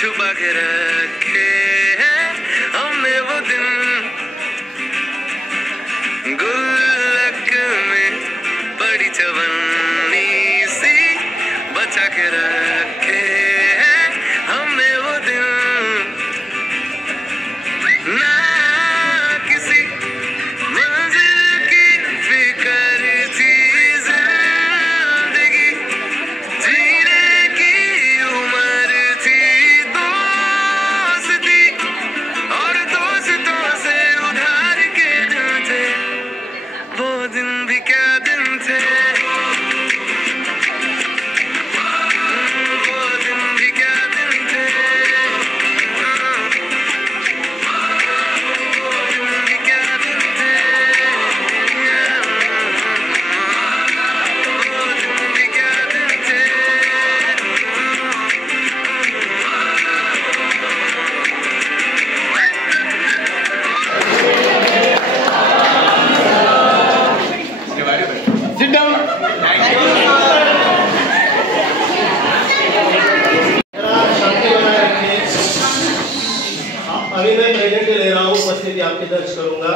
छुपा के रखे हैं हमने वो दिन, गुल्लक में बड़ी चवन्नी सी बचा के रखे हैं हमने वो दिन। ना किसी मंजिल की फिक्र थी, जिंदगी जीने की उम्र थी, दोस्ती और दोस्तों से उधार के दिन थे, वो दिन भी क्या दिन थे, वो दिन भी क्या दिन थे, वो दिन भी क्या दिन थे, वो दिन भी क्या दिन थे। Sit down. शांति बनाए रखिए। अभी मैं प्रेजेंट ले रहा हूँ, उपस्थिति आपके दर्ज करूंगा,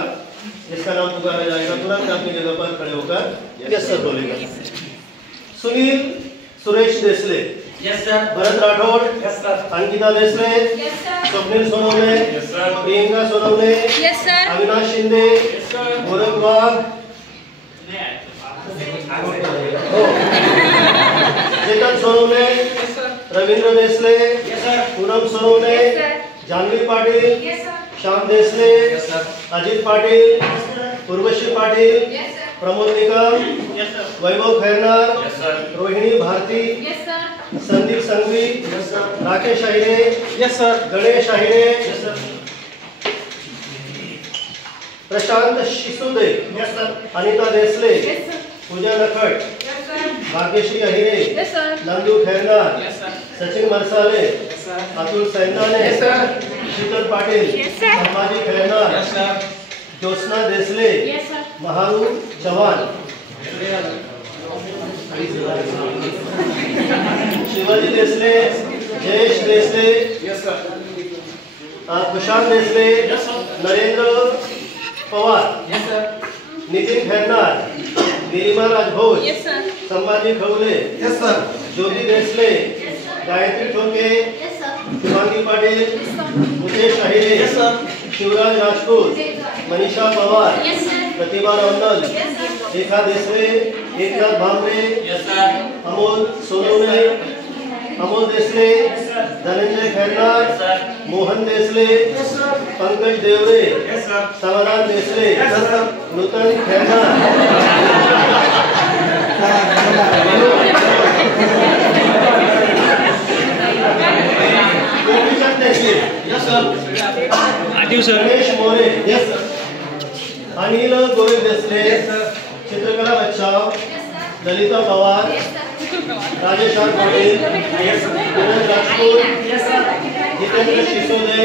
जिसका नाम पुकारा जाएगा तुरंत अपनी जगह पर खड़े होकर यस सर बोलेगा। Sunil Suresh Desale, yes sir. Bharat Rathod, yes sir. Ankita Desale, yes sir. Swapnil Sonawane, yes sir. Priyanka Sonawane, yes sir. Avinash Shinde, yes sir. Gorakh Wagh, Chetan Sonawane, yes sir. Ravindra Desale, yes sir. Poonam Sonawane, yes sir. Janhavi Patil, yes sir. Shyam Desale, yes sir. Ajit Patil, Urvashi Patil, yes sir. Pramod Nikam, yes sir. Vaibhav Khairnar, yes sir. Rohini Bharati, yes sir. Sandeep Sanghvi, yes sir. Rakesh Ahire, yes sir. Ganesh Ahire, yes sir. Prashant Shisude, yes sir. Anita Desale, yes sir. Pooja Nakhat, yes sir. Bhagyashree Ahire, yes sir. Nandu Khairnar, yes sir. Sachin Marsale, yes sir. Atul Sainane, yes sir. Sheetal Patil, yes sir. Sambhaji Khairnar, yes sir. Jyotsna Desale, yes sir. Maharu Chavan, Shivaji Desale, Jayesh Desale, yes sir. Khushal Desale, yes sir. Narendra Pawar, yes sir. Nitin Khairnar, Nilima Rajbhoj, yes sir. Sambhaji Khawale, yes sir. Jyoti Desale, yes sir. Gayatri Thoke, yes sir. Shivangi Patil, yes sir. Mukesh Ahire, yes sir. Shivraj Rajput, Manisha Pawar, yes sir. Pratibha Raunal, yes sir. Rekha Desale, Eknath Bhambare, yes sir. Amol Sonawane, Amol Desale, Dhananjay Khairnar, Mohan Desale, Pankaj Deore, yes sir. Samadhan Desale, yes sir. Nutan Khairnar, Gopichand Desale, yes sir. Ganesh More, yes sir, Anil Govind Desale, Chitrakala बच्चाव, Lalita Pawar, Rajesh R Patil, विनोद राजपूत, जितेंद्र शिसोदे,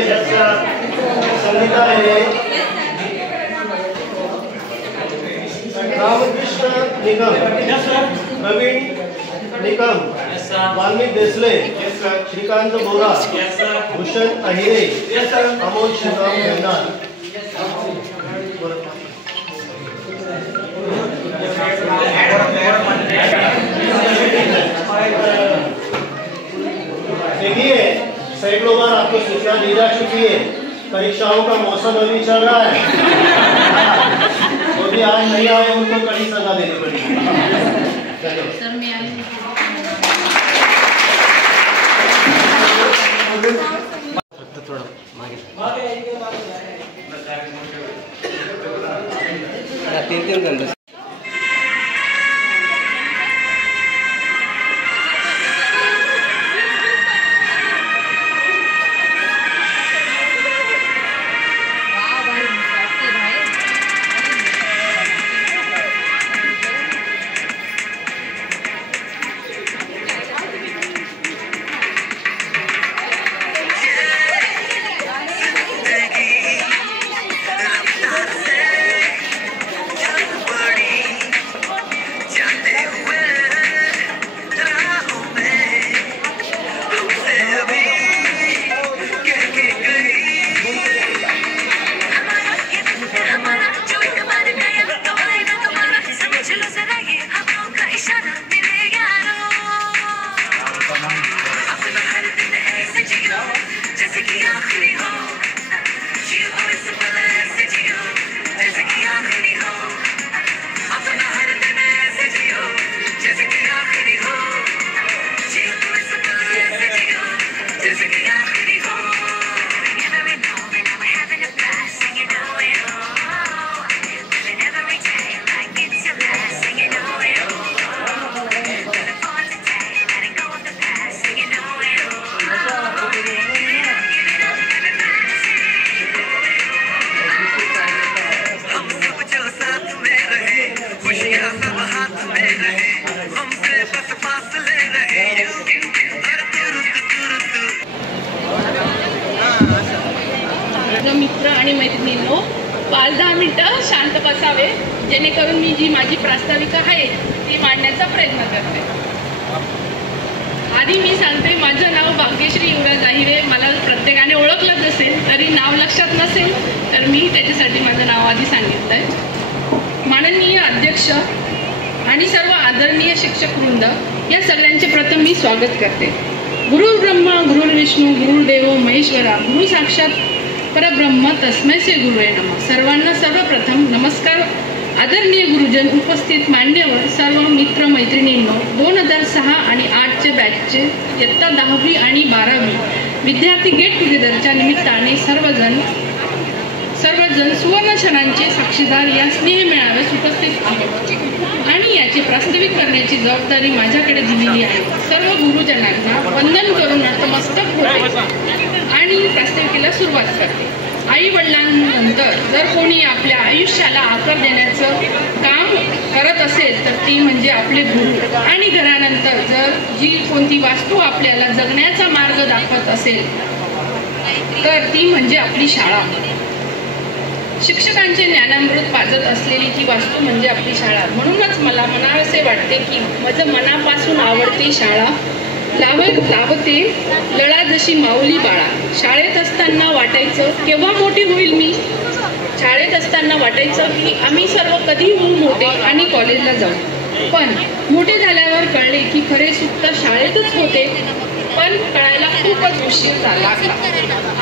संगीता अहिरे, रामकृष्ण निकम, प्रवीण निकम, वाल्मीकि देसले, श्रीकांत बोरा, भूषण अहिरे, अमोल श्रीराम खैरनार। देखिए सैकड़ों बार आपको सूचना दी जा चुकी है, परीक्षाओं का मौसम अभी चल रहा है, जो भी आज नहीं आए उनको कड़ी सजा देनी पड़ेगी। सर मैं आई तीन घंटे विद्यार्थ्यांनो, 5-10 मिनिटं शांत बसावे, जेणेकरून मी जी माझी प्रास्ताविका आहे ती मांडण्याचा प्रयत्न करते. आधी मी सांगते, माझं नाव भाग्यश्री युवराज आहिरे. मला प्रत्येकाने ओळखलंच असेल, तरी नाव लक्षात नसेल तर मी त्याच्यासाठी माझं नाव आधी सांगितलं आहे. माननीय अध्यक्ष आणि सर्व आदरणीय शिक्षक वृंद, या सगळ्यांचे प्रथम मी स्वागत करते. गुरु ब्रह्मा गुरु विष्णू गुरुदेव महेश्वरा, गुरु साक्षात परब्रह्म तस्मै श्री गुरुवे नमः. सर्वांना सर्वप्रथम नमस्कार. आदरणीय गुरुजन, उपस्थित मान्यवर, सर्व मित्र मैत्रिणींनो, 2006 आणि 8चे बॅचचे इयत्ता 10वी आणि 12वी विद्यार्थी गेट टुगेदरच्या निमित्ताने सर्वजण सुवर्ण क्षणांचे साक्षीदार या स्नेह मेळाव्यास उपस्थित आहेत आणि याची प्रास्ताविक करण्याची जबाबदारी माझ्याकडे दिलेली आहे. सर्व गुरुजनांना वंदन करून नतमस्तक होते आणि प्रास्ताविकेला सुरुवात करते. आई वडिलांनंतर जर कोणी आपल्या आयुष्याला आकार देण्याचं काम करत असेल तर ती म्हणजे आपले गुरु. आणि घरानंतर जर जी कोणती वास्तू आपल्याला जगण्याचा मार्ग दाखवत असेल तर ती म्हणजे आपली शाळा. शिक्षकांचे ज्ञानामृत पाजत असलेली ती वास्तू म्हणजे आपली शाळा. म्हणूनच मला म्हणावेसे वाटते की माझं मनापासून आवडते शाळा. लावते लळा जशी माऊली बाळा. शाळेत असताना वाटायचं केव्हा मोठी होईल मी. शाळेत असताना वाटायचं की आम्ही सर्व कधी होऊ मोठे आणि कॉलेजला जाऊ. पण मोठे झाल्यावर कळले की खरे सुख तर शाळेतच होते. पण कळायला खूपच उशीर झाला.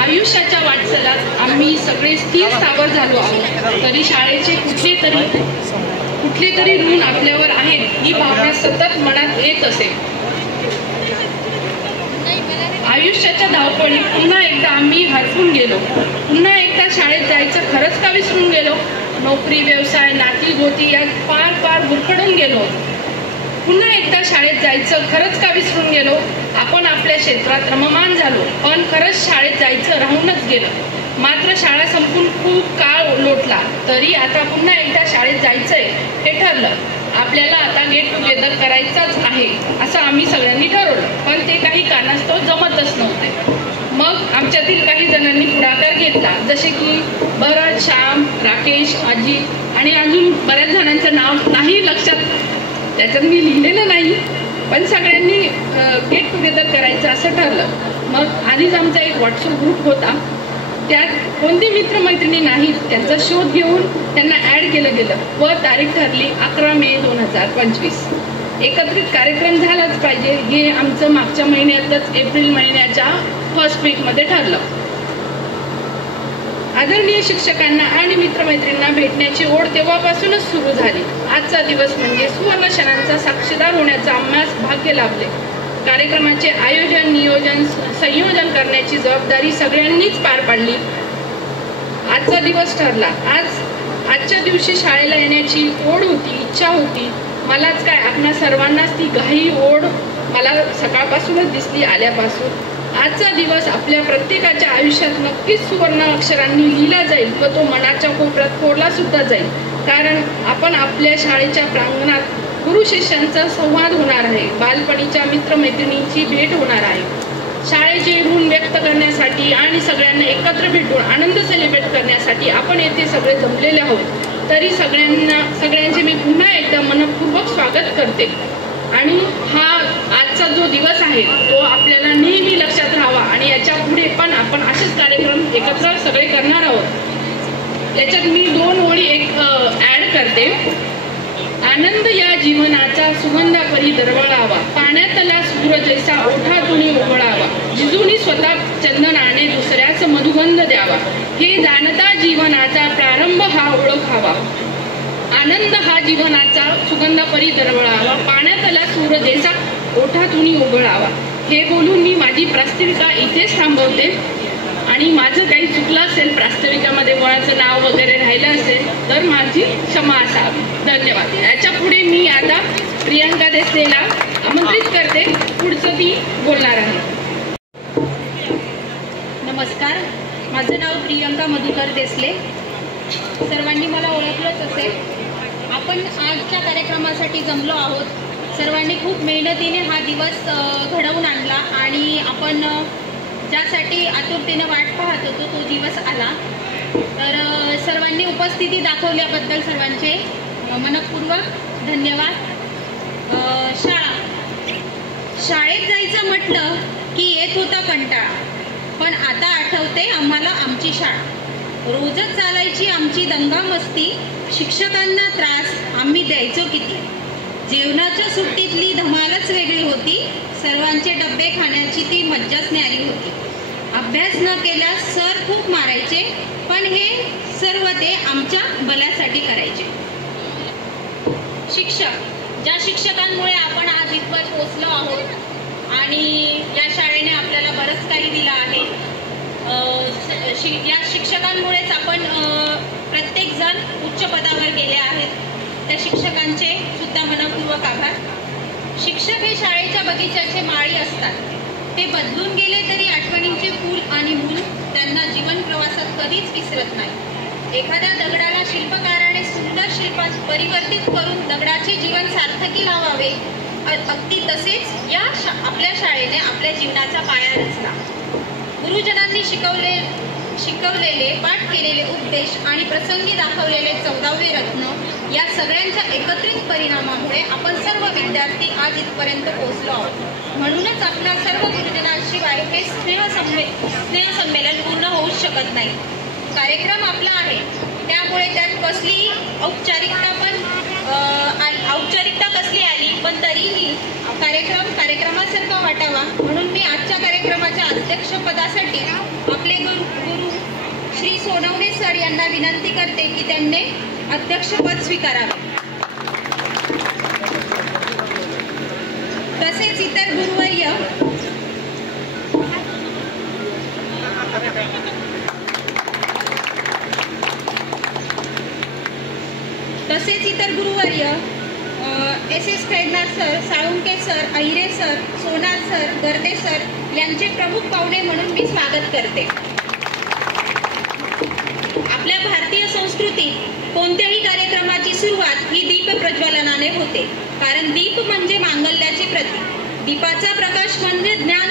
आयुष्याच्या वाटचालात आम्ही सगळे स्थिर स्थावर झालो आहोत, तरी शाळेचे कुठले तरी ऋण आपल्यावर आहेत ही भावना सतत मनात येत असे. आयुष्याच्या धावपळीत पुन्हा एकदा आम्ही हरपून गेलो. पुन्हा एकदा शाळेत जायचं खरंच का विसरून गेलो. नोकरी व्यवसाय नाती गोती यात पार गुरफटून गेलो. पुन्हा एकदा शाळेत जायचं खरंच का विसरून गेलो. आपण आपल्या क्षेत्रात रममान झालो, पण खरंच शाळेत जायचं राहूनच गेलं. मात्र शाळा संपून खूप काळ लोटला, तरी आता पुन्हा एकदा शाळेत जायचंय हे ठरलं. आपल्याला आता गेट टुगेदर करायचंच आहे असं आम्ही सगळ्यांनी ठरवलं, पण ते काही कारणास्तव जमतच नव्हते. मग आमच्यातील काही जणांनी पुढाकार घेतला, जसे की भरत, श्याम, राकेश, अजित आणि अजून बऱ्याच जणांचं नाव नाही लक्षात, त्याच्यात मी लिहिलेलं नाही. पण सगळ्यांनी गेट टुगेदर करायचं असं ठरलं. मग आधीच आमचा एक व्हॉट्सअप ग्रुप होता, त्यात कोणते मित्रमैत्रिणी नाहीत त्यांचा शोध घेऊन त्यांना ॲड केलं गेलं व तारीख ठरली 11 मे 2025. एकत्रित कार्यक्रम झालाच पाहिजे हे आमचं मागच्या महिन्यातच एप्रिल महिन्याच्या फर्स्ट वीकमध्ये ठरलं. आदरणीय शिक्षकांना आणि मित्रमैत्रिणींना भेटण्याची ओढ तेव्हापासूनच सुरू झाली. आजचा दिवस म्हणजे सुवर्ण क्षणांचा साक्षीदार होण्याचं आम्हास भाग्य लाभले. कार्यक्रमाचे आयोजन नियोजन संयोजन करण्याची जबाबदारी सगळ्यांनीच पार पाडली. आजचा दिवस ठरला. आजच्या दिवशी शाळेला येण्याची ओढ होती, इच्छा होती. मलाच काय आपणा सर्वांनाच ती घाई ओढ मला सकाळपासूनच दिसली आल्यापासून. आजचा दिवस आपल्या प्रत्येकाच्या आयुष्यात नक्कीच सुवर्ण अक्षरांनी लिहिला जाईल व तो मनाच्या कोपऱ्यात कोरला सुद्धा जाईल. कारण आपण आपल्या शाळेच्या प्रांगणात गुरु शिष्यांचा संवाद होणार आहे. बालपणीच्या मित्रमैत्रिणींची भेट होणार आहे. शाळेचे ऋण व्यक्त करण्यासाठी आणि सगळ्यांना एकत्र भेटून आनंद सेलिब्रेट करण्यासाठी आपण येथे सगळे जमलेले आहोत. तरी सगळ्यांचे मी पुन्हा एकदा मनपूर्वक स्वागत करते. आणि हा आजचा जो दिवस आहे तो आपल्याला नेहमी लक्षात राहावा आणि याच्या पुढे पण आपण असेच कार्यक्रम एकत्र सगळे करणार आहोत. याच्यात मी 2 ओळी ॲड करते. आनंद या जीवनाचा सुगंधा परी दरवळावा, पाण्यातला सूर जैसा ओठातून उघळावा, जिजूनी स्वतः चंदनाने दुसऱ्याच मधुगंध द्यावा, हे जाणता जीवनाचा प्रारंभ हा ओळखावा. आनंद हा जीवनाचा सुगंध परी दरवळावा, पाण्यातला सूर जैसा ओठातून उघळावा. हे बोलून मी माझी प्रास्ताविका इथेच थांबवते. आणि माझं काही चुकलं असेल, प्रास्ताविकामध्ये कोणाचं नाव वगैरे राहिलं असेल तर माझी क्षमा असावी. धन्यवाद. याच्या पुढे मी आता प्रियांका देसलेला आमंत्रित करते, पुढचं ती बोलणार आहे. नमस्कार, माझं नाव प्रियांका मधुकर देसले. सर्वांनी मला ओळखलंच असेल. आपण आजच्या कार्यक्रमासाठी जमलो आहोत. सर्वांनी खूप मेहनतीने हा दिवस घडवून आणला आणि आपण ज्यासाठी आतुरतेने वाट पाहत होतो तो दिवस आला. तर सर्वांनी उपस्थिती दाखवल्याबद्दल सर्वांचे मनपूर्वक धन्यवाद. शाळेत जायचं म्हटलं की येत होता कंटाळा, पण आता आठवते आम्हाला आमची शाळा. रोजच चालायची आमची दंगामस्ती, शिक्षकांना त्रास आम्ही द्यायचो किती. जेवणाच्या सुट्टीतली धमालच वेगळी होती, सर्वांचे डब्बे खाण्याची ती मज्जाच न्यारी होती. अभ्यास न केल्यास सर खूप मारायचे, पण हे सर्व ते आमच्या भल्यासाठी करायचे. शिक्षक, ज्या शिक्षकांमुळे आपण आज इथपर्यंत पोहोचलो आहोत आणि या शाळेने आपल्याला बरंच काही दिलं आहे. या शिक्षकांमुळेच आपण प्रत्येकजण उच्च पदावर गेले आहेत. त्या शिक्षकांचे सुद्धा मनपूर्वक आभार. शिक्षक हे शाळेच्या बगीच्याचे माळी असतात. ते बदलून गेले तरी आठवणींचे फूल आणि मूल त्यांना जीवन प्रवासात कधीच विसरत नाही. एखाद्या दगडाला शिल्पकाराने सुंदर शिल्पात परिवर्तित करून दगडाचे जीवन सार्थकी लावावे, अगदी तसेच आपल्या शाळेने आपल्या जीवनाचा पाया रचला. गुरुजनांनी शिकवलेले पाठ केलेले उपदेश आणि प्रसंगी दाखवलेले 14वे रत्न या सगळ्यांच्या एकत्रित परिणामामुळे आपण सर्व विद्यार्थी आज इथपर्यंत पोहोचलो आहोत. म्हणूनच आपल्या सर्व गुरुजनांशिवाय हे स्नेहसंमेलन पूर्ण होऊच शकत नाही. कार्यक्रम आपला आहे, त्यामुळे त्यात कसली औपचारिकता कसली आली, पण तरीही कार्यक्रमासारखा वाटावा म्हणून मी आजच्या कार्यक्रमाच्या अध्यक्षपदासाठी आपले गुरु श्री सोनवणे सर यांना विनंती करते की त्यांनी अध्यक्षपद स्वीकारावे. तसेच इतर गुरुवर्य SS Khairnar sir, Salunke sir, Ahire sir, Sonar sir, Garde sir यांचे प्रमुख पाहुणे म्हणून मी स्वागत करते. आपल्या भारतीय संस्कृतीत कोणत्याही कार्यक्रमाची सुरुवात ही दीप प्रज्वलनाने होते, कारण दीप म्हणजे मांगल्याचे प्रतीक. दीपाचा प्रकाश म्हणजे ज्ञान,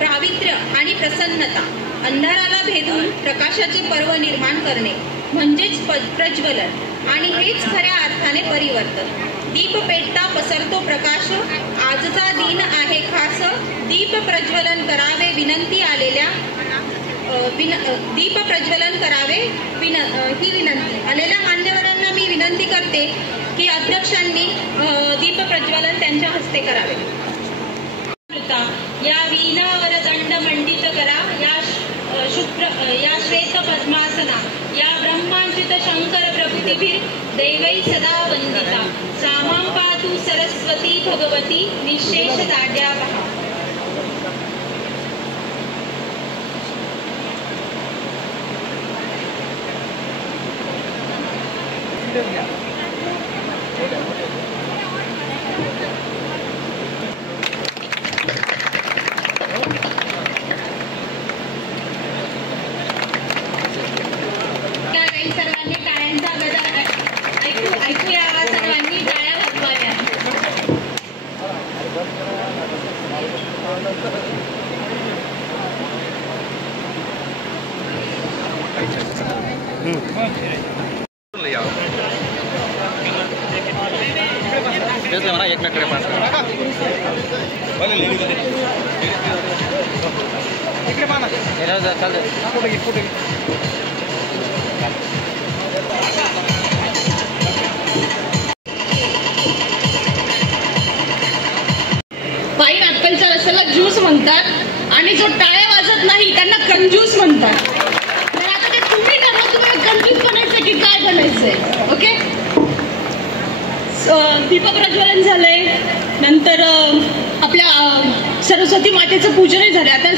पावित्र्य आणि प्रसन्नता. अंधाराला भेदून प्रकाशाचे पर्व निर्माण करणे म्हणजेच प्रज्वलन, आणि हेच खऱ्या अर्थाने परिवर्तन. दीप पेटता पसरतो प्रकाश, आजचा दिन आहे खास. दीप प्रज्वलन करावे विनंती आलेल्या दीप प्रज्वलन करावे ही विनंती आलेल्या मान्यवरांना मी विनंती करते की अध्यक्षांनी दीप प्रज्वलन त्यांच्या हस्ते करावे. या वीणावर दंड मंडित करा, या श्वेत पद्मासना, या ब्रह्मांचित शंकर प्रभृतीभिर दैवै सदा वंदिता. सामां पातु सरस्वती भगवती निशेष दाड्या पहा. सर्वांनी टाळ्यांचा गजर ऐकूया, सर्वांनी टाळ्या वाजवाव्या. एकमेकडे पास पाईन ऍपलच्या रसाला ज्यूस म्हणतात आणि जो टाळ्या वाजत नाही त्यांना कंजूस म्हणतात. तर आता ते तुम्ही ठरवा, तुम्हाला कंजूस बनायचंय की काय बनायचंय. ओके, दीप प्रज्वलन झालंय, नंतर आपल्या सरस्वती मातेचं पूजनही झालंय. आता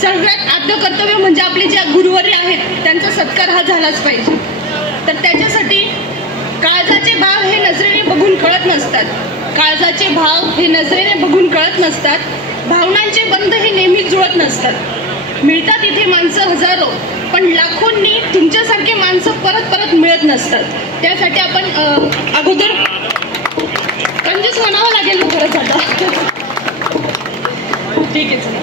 सगळ्यात आद्य कर्तव्य म्हणजे आपले जे गुरुवर्य आहेत त्यांचा सत्कार हा झालाच पाहिजे. तर त्याच्यासाठी काळजाचे भाव हे नजरेने बघून कळत नसतात. काळजाचे भाव हे नजरेने बघून कळत नसतात. भावनांचे बंध हे नेहमीच जुळत नसतात. मिळतात इथे माणसं हजारो, पण लाखोंनी तुमच्यासारखे माणसं परत परत मिळत नसतात. त्यासाठी आपण अगोदर कंजूस म्हणावं लागेल खरंच आता. ठीक आहे, चला.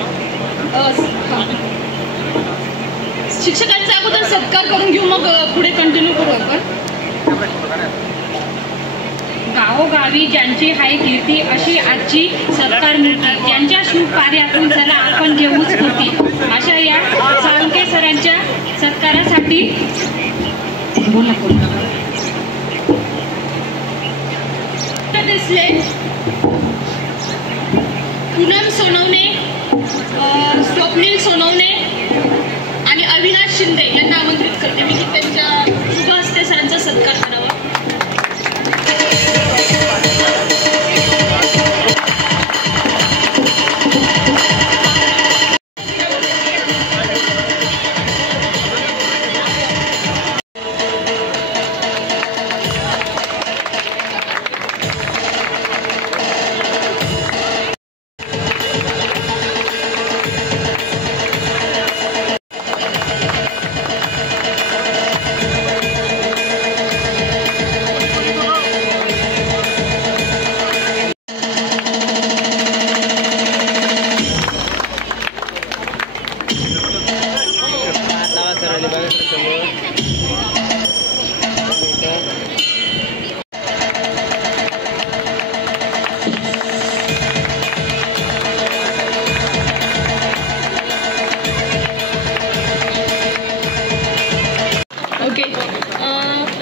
शिक्षकांचा अगोदर सत्कार करून घेऊ, मग पुढे कंटिन्यू करू आपण. गावोगावी ज्यांची हाय कीर्ती अशी आजची सत्कार मूर्ती, ज्यांच्या शुभ कार्यातून चला आपण घेऊ स्फूर्ती, अशा या साळुंखे सरांच्या सत्कारासाठी दिसले पूनम सोनवणे, स्वप्नील सोनवणे आणि अविनाश शिंदे यांना आमंत्रित करते मी की त्यांच्या शुभ हस्ते सरांचा सत्कार करावा.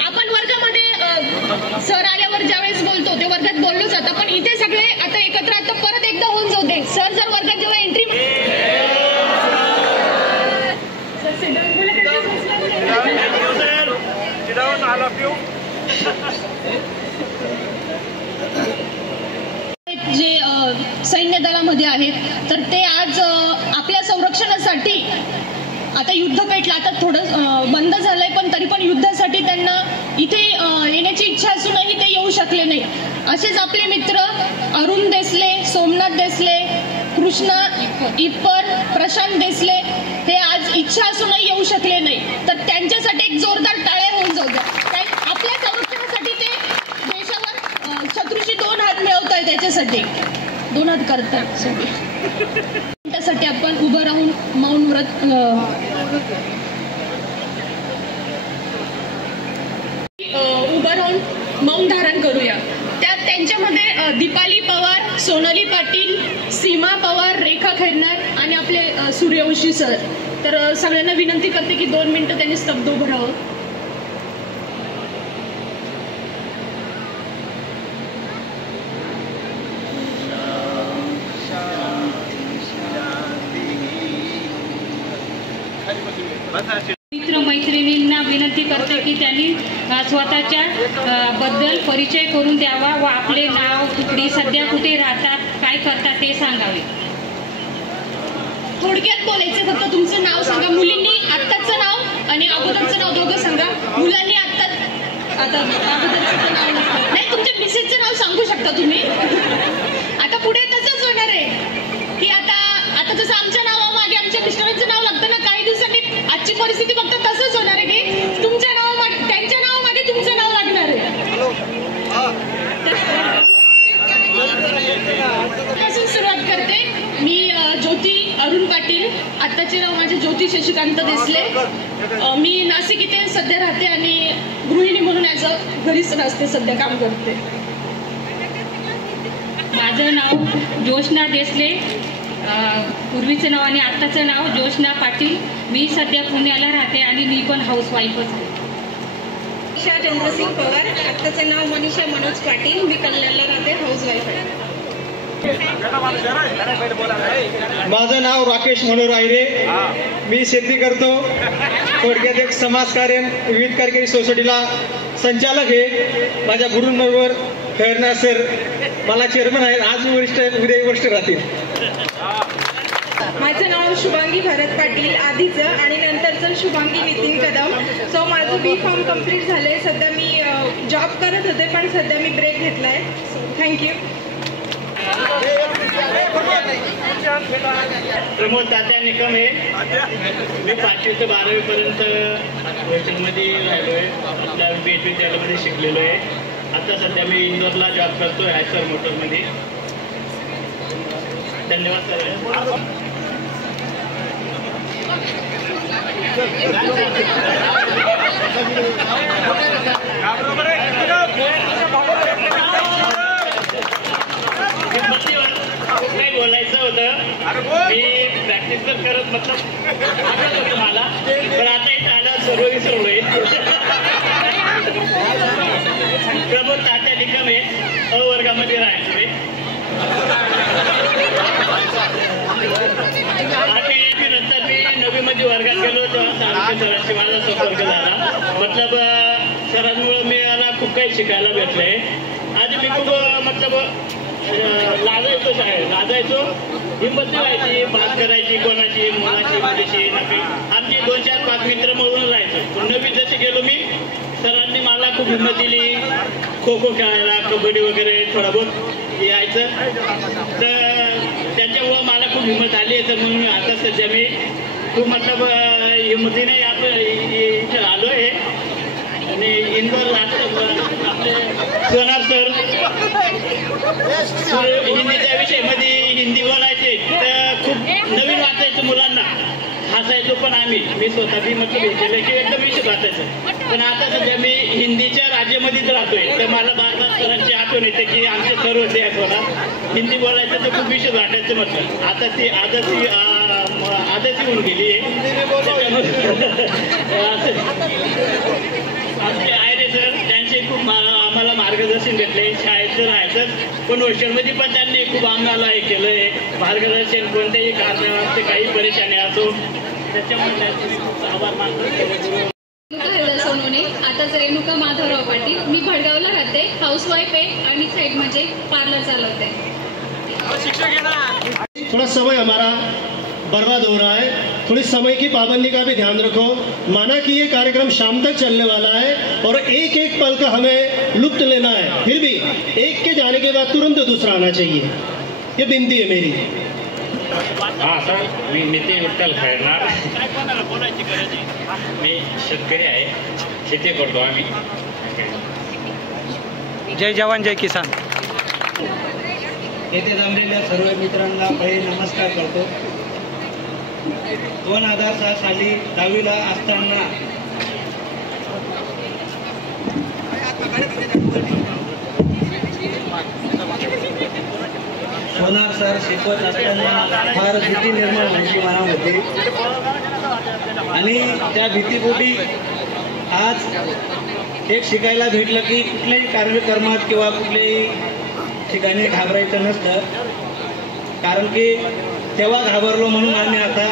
आपण वर्गामध्ये सर आल्यावर ज्यावेळेस बोलतो ते वर्गात बोललो जातं, पण इथे सगळे आता एकत्र आता परत एकदा होऊन जाऊ दे. सर जर वर्गात जेव्हा एंट्री जे सैन्य दलामध्ये आहेत तर ते आज आपल्या संरक्षणासाठी आता युद्ध पेटलं, आता थोडं बंद झालंय पण तरी पण युद्धासाठी त्यांना इथे येण्याची इच्छा असूनही ते येऊ शकले नाही. असेच आपले मित्र अरुण देसले, सोमनाथ देसले, कृष्णा इप्पर, प्रशांत देसले हे आज इच्छा असूनही येऊ शकले नाही, तर त्यांच्यासाठी एक जोरदार टाळ्या होऊन जाऊ द्या. आपल्या संरक्षणासाठी ते देशावर शत्रूशी 2 हात मिळवत आहे, त्याच्यासाठी 2 हात करतात. त्यासाठी आपण उभं राहून मौन व्रत उभं राहून मौन धारण करूया. त्यात त्यांच्यामध्ये दीपाली पवार, सोनाली पाटील, सीमा पवार, रेखा खैरनार आणि आपले सूर्यवंशी सर. तर सगळ्यांना विनंती करते की 2 मिनिटं त्यांनी स्तब्ध उभं राहावं. मित्र मैत्रिणींना विनंती करते की त्यांनी स्वतःच्या बद्दल परिचय करून द्यावा व आपले नाव, तुकडी, सध्या कुठे राहतात, काय करतात ते सांगावे. थोडक्यात बोलायचं, फक्त तुमचं नाव सांगा. मुलींनी आत्ताचं नाव आणि अगोदरचं नाव दोघं सांगा. मुलांनी आता अगोदरचं नाव नाही, तुमच्या मिसेसचं नाव सांगू शकता तुम्ही. आता पुढे तसंच होणार आहे की आता जसं आमच्या नावामागे आमच्या मिस्टरांचं नाव लागतं ना, काही दिवसांनी आजची परिस्थिती फक्त तसंच होणार आहे की तुमच्या नावामागे त्यांच्या नावामागे तुमचं नाव लागणार आहे. सुरुवात करते मी. ज्योती अरुण पाटील, आत्ताचे नाव माझे ज्योती शशिकांत देसले. मी नाशिक इथे सध्या राहते आणि गृहिणी म्हणून घरीच असते, सध्या काम करते. माझं नाव जोशना देसले, पूर्वीचं नाव आणि आत्ताचं नाव जोशना पाटील. मी सध्या पुण्याला राहते आणि मी पण हाऊसवाईफच आहे. मनीषा चंद्रसिंग पवार, आत्ताचं नाव मनीषा मनोज पाटील. मी कल्याणला राहते, हाऊसवाईफ आहे. माझं नाव राकेश मनोहर आहिरे, मी शेती करतो. थोडक्यात एक समाजकार्य विविध कार्यकारी सोसायटीला संचालक आहे. माझ्या गुरूंबरोबर खैरनार सर मला चेअरमन आहेत. आज वरिष्ठ आहेत, उद्या वरिष्ठ राहतील. माझं नाव शुभांगी भरत पाटील, आधीचं आणि नंतरचं शुभांगी नितीन कदम. सो माझं B.Pharm कम्प्लीट झालंय. सध्या मी जॉब करत होते पण सध्या मी ब्रेक घेतलाय. So thank you. प्रमोद तात्या निकम आहे. मी 5वी ते 12वी पर्यंत हॉस्टेलमध्ये राहिलो आहे. आपल्या BH विद्यालयामध्ये शिकलेलो आहे. आता सध्या मी इंदोरला जॉब करतोय आयसर मोटरमध्ये. धन्यवाद सर. काय बोलायचं होतं, मी प्रॅक्टिस तर करत मतलब आठवत होतं मला, पण आता इथं आलं सर्व विसरलोय. प्रबोध तात्या निकम आहे, अ वर्गामध्ये राहायचं मी. आठवी नंतर मी 9वी मध्ये वर्गात गेलो तेव्हा सारखे सरांशी माझा संपर्क झाला. मतलब सरांमुळे मी मला खूप काही शिकायला भेटलंय. आधी मी खूप मतलब लाजायचो शाळेत, लाजायचो, हिंमत नाही व्हायची, बात करायची कोणाची, मुलाची, मुलीची, नक्की आमची 2, 4, 5 मित्र म्हणून राहायचो. पण 9वी जसे गेलो मी, सरांनी मला खूप हिंमत दिली. खो खो खेळायला, कबड्डी वगैरे थोडा बहुत यायचं, तर त्याच्यामुळं मला खूप हिंमत आली. तर म्हणून आता सध्या मी खूप मतलब हिंमतीने आपण इथे आलो आहे. आणि इंदोरला आपले सोनार सर हिंदीच्या विषयामध्ये हिंदी बोलायचे, तर खूप नवीन वाचायचं, मुलांना हसायचो पण मी स्वतः बी मतलब हे केलं की एकदम विषय वाचायचं. पण आता सध्या मी हिंदीच्या राज्यामध्येच राहतोय, तर मला बार सरांची आठवण येते की आमचे सर होते आठवणात हिंदी बोलायचं, तर खूप विषय वाटायचं म्हटलं. आता ती आजच येऊन गेली आहे. आमचे आयरे सर, त्यांचे खूप आम्हाला मार्गदर्शन भेटले. शाळेत राहायचं पण हॉस्टेलमध्ये पण त्यांनी खूप आम्हाला हे केलंय मार्गदर्शन. कोणत्याही कारणाचे काही परेशानी असो, त्याच्यामुळे त्यांचे खूप आभार मानतो. सोनवणे, आताच रेणुका माधवराव पाटील. मी भडगावला राहते, हाऊसवाईफ आहे आणि साइड म्हणजे पार्लर चालवते. थोड़ा समय हमारा बर्बाद हो रहा है, थोड़ी समय की पाबंदी का भी ध्यान रखो. माना कि ये कार्यक्रम शाम तक चलने वाला है और एक एक पल का हमें लुत्फ लेना है, फिर भी एक के जाने के बाद तुरंत दूसरा आना चाहिए, ये विनती है मेरी. हाँ सर, मी नितीन विठ्ठल खैरनार, मी शेतकरी आहे, शेती करतो आम्ही. जय जवान जय किसान. येथे जमलेल्या सर्व मित्रांना पहिले नमस्कार करतो. 2006 साली 10वीला असताना सोनार सर शिकवत असताना फार भीती निर्माण व्हायची मनामध्ये, आणि त्या भीतीपोटी आज एक शिकायला भेटलं की कुठल्याही कार्यक्रमात किंवा कुठल्याही ठिकाणी घाबरायचं नसतं. कारण की तेव्हा घाबरलो म्हणून आम्ही आता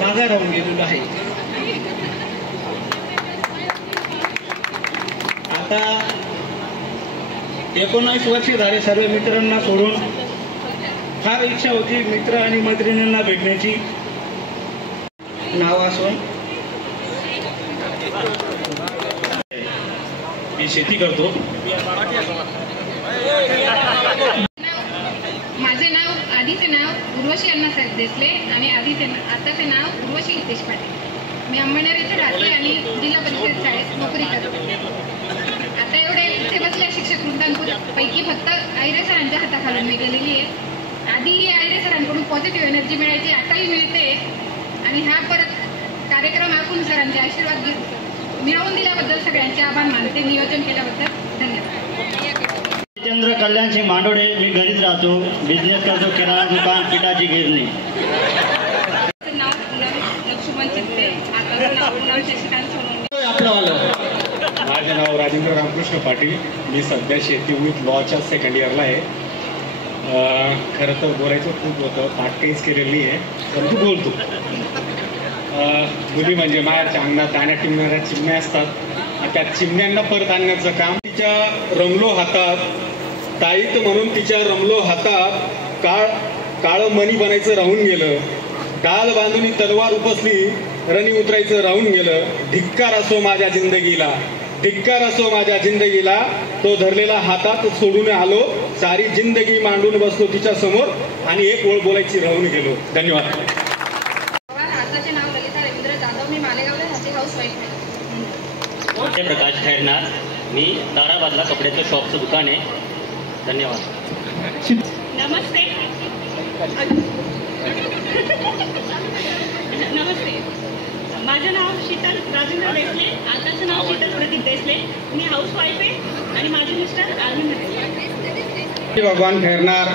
मागे राहून गेलेलो आहे. आता 19 वर्ष झाले सर्व मित्रांना सोडून. फार इच्छा होती मित्र आणि मैत्रिणींना भेटण्याची. नाव असून मी शेती करतो. माझे नाव, आधीचे नाव उर्वशी अण्णासाहेब देसले आणि आताचे नाव उर्वशी हितेश पाटील. मी अंबनेर येथे राहते आणि जिल्हा परिषद शाळेत नोकरी करते. आता एवढे इथे बसल्या शिक्षक वृत्तांपैकी फक्त आयरे सरांच्या हाताखालून मी गेलेली आहे. आधी आयरे सरांकडून पॉझिटिव्ह एनर्जी मिळायची, आताही मिळते. आणि हा परत कार्यक्रम ऐकून सरांचे आशीर्वाद घेऊन मिळवून दिल्याबद्दल सगळ्यांचे आभार मानते. नियोजन केल्याबद्दल धन्यवाद. चंद्र कल्याणसिंह मांडोडे, मी घरीच राहतो, बिझनेस करतो, किराणा दुकान, पिठाची गिरणी. नाव लक्ष्मण चित्ते, आता नाव शशिकांत सोनवणे. माझे नाव राजेंद्र रामकृष्ण पाटील, मी सध्या शेती विथ लॉच्या 2nd इयरला आहे. खरं तर बोलायचं खूप होतं, पाठकाहीच केलेली आहे, परंतु बोलतो. मुली म्हणजे मायाच्या अंगणात आणण्या टिमणाऱ्या चिमण्या असतात, त्या चिमण्यांना परत आणण्याचं काम. तिच्या रमलो हातात ताईत म्हणून तिच्या रमलो हातात काळं मणी बनायचं राहून गेलं. डाल बांधून तलवार उपसली, रणी उतरायचं राहून गेलं. धिक्कार असो माझ्या जिंदगीला, धिक्कार असो माझ्या जिंदगीला, तो धरलेला हातात सोडून आलो, सारी जिंदगी मांडून बसलो तिच्या समोर आणि एक ओळ बोलायची राहून गेलो. धन्यवाद. आताचे नाव ललिता रवींद्र जाधव, मी मालेगावला राहते, हाऊसवाईफ आहे. प्रकाश खैरनार, मी ताराबादला कपड्याचं शॉपचं दुकान आहे. धन्यवाद. नमस्ते. माझं नाव शीतल राजेंद्र देसले, आताचं नाव शीतल प्रदीप देसले. मी हाऊसवाईफ आहे आणि माझे मिस्टर आर्मीमध्ये. भगवान खैरनार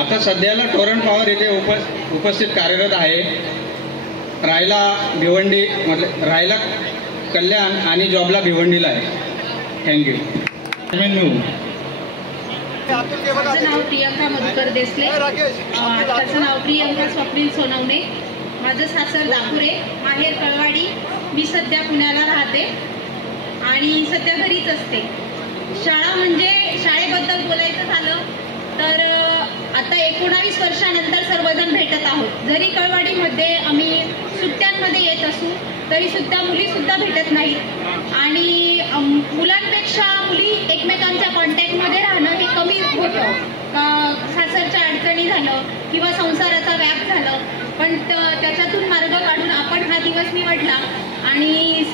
आता सध्याला टोरंट पॉवर येथे उपस्थित कार्यरत आहे. राहायला भिवंडी राहायला कल्याण आणि जॉबला भिवंडीला आहे. थँक्यू. माझं नाव प्रियंका मधुकर देसले, आताचं नाव प्रियंका स्वप्नील सोनवणे. माझं सासर दापुरे, माहेर कळवाडी. मी सध्या पुण्याला राहते आणि सध्या घरीच असते. शाळा म्हणजे शाळेबद्दल बोलायचं झालं तर आता 19 वर्षानंतर सर्वजण भेटत आहोत. जरी कळवाडीमध्ये आम्ही सुट्ट्यांमध्ये येत असू तरी सुद्धा मुलीसुद्धा भेटत नाहीत आणि मुलांपेक्षा मुली एकमेकांच्या कॉन्टॅक्टमध्ये राहणं हे कमी होतं. सासरच्या अडचणी झालं किंवा संसाराचा व्याप झालं, पण त्याच्यातून मार्ग काढून आपण हा दिवस निवडला आणि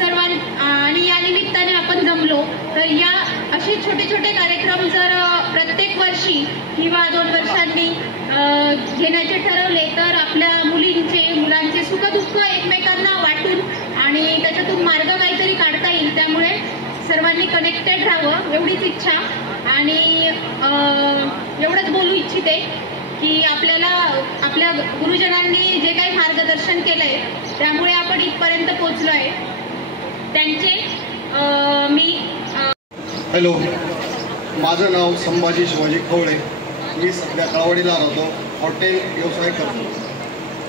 आणि या निमित्ताने आपण जमलो. तर या असे छोटे छोटे कार्यक्रम जर प्रत्येक वर्षी किंवा 2 वर्षांनी घेण्याचे ठरवले तर आपल्या मुलांचे सुखदुःख एकमेकांना वाटून आणि त्याच्यातून मार्ग काहीतरी काढता येईल. त्यामुळे सर्वांनी कनेक्टेड राहावं एवढीच इच्छा आणि एवढंच बोलू इच्छिते की आपल्या गुरुजनांनी जे काही मार्गदर्शन केलंय त्यामुळे आपण इथपर्यंत पोहोचलोय. त्यांचे मी हॅलो, माझं नाव संभाजी शिवाजी खवळे. मी सध्या कळवाडीला राहतो. हॉटेल व्यवसाय करतो.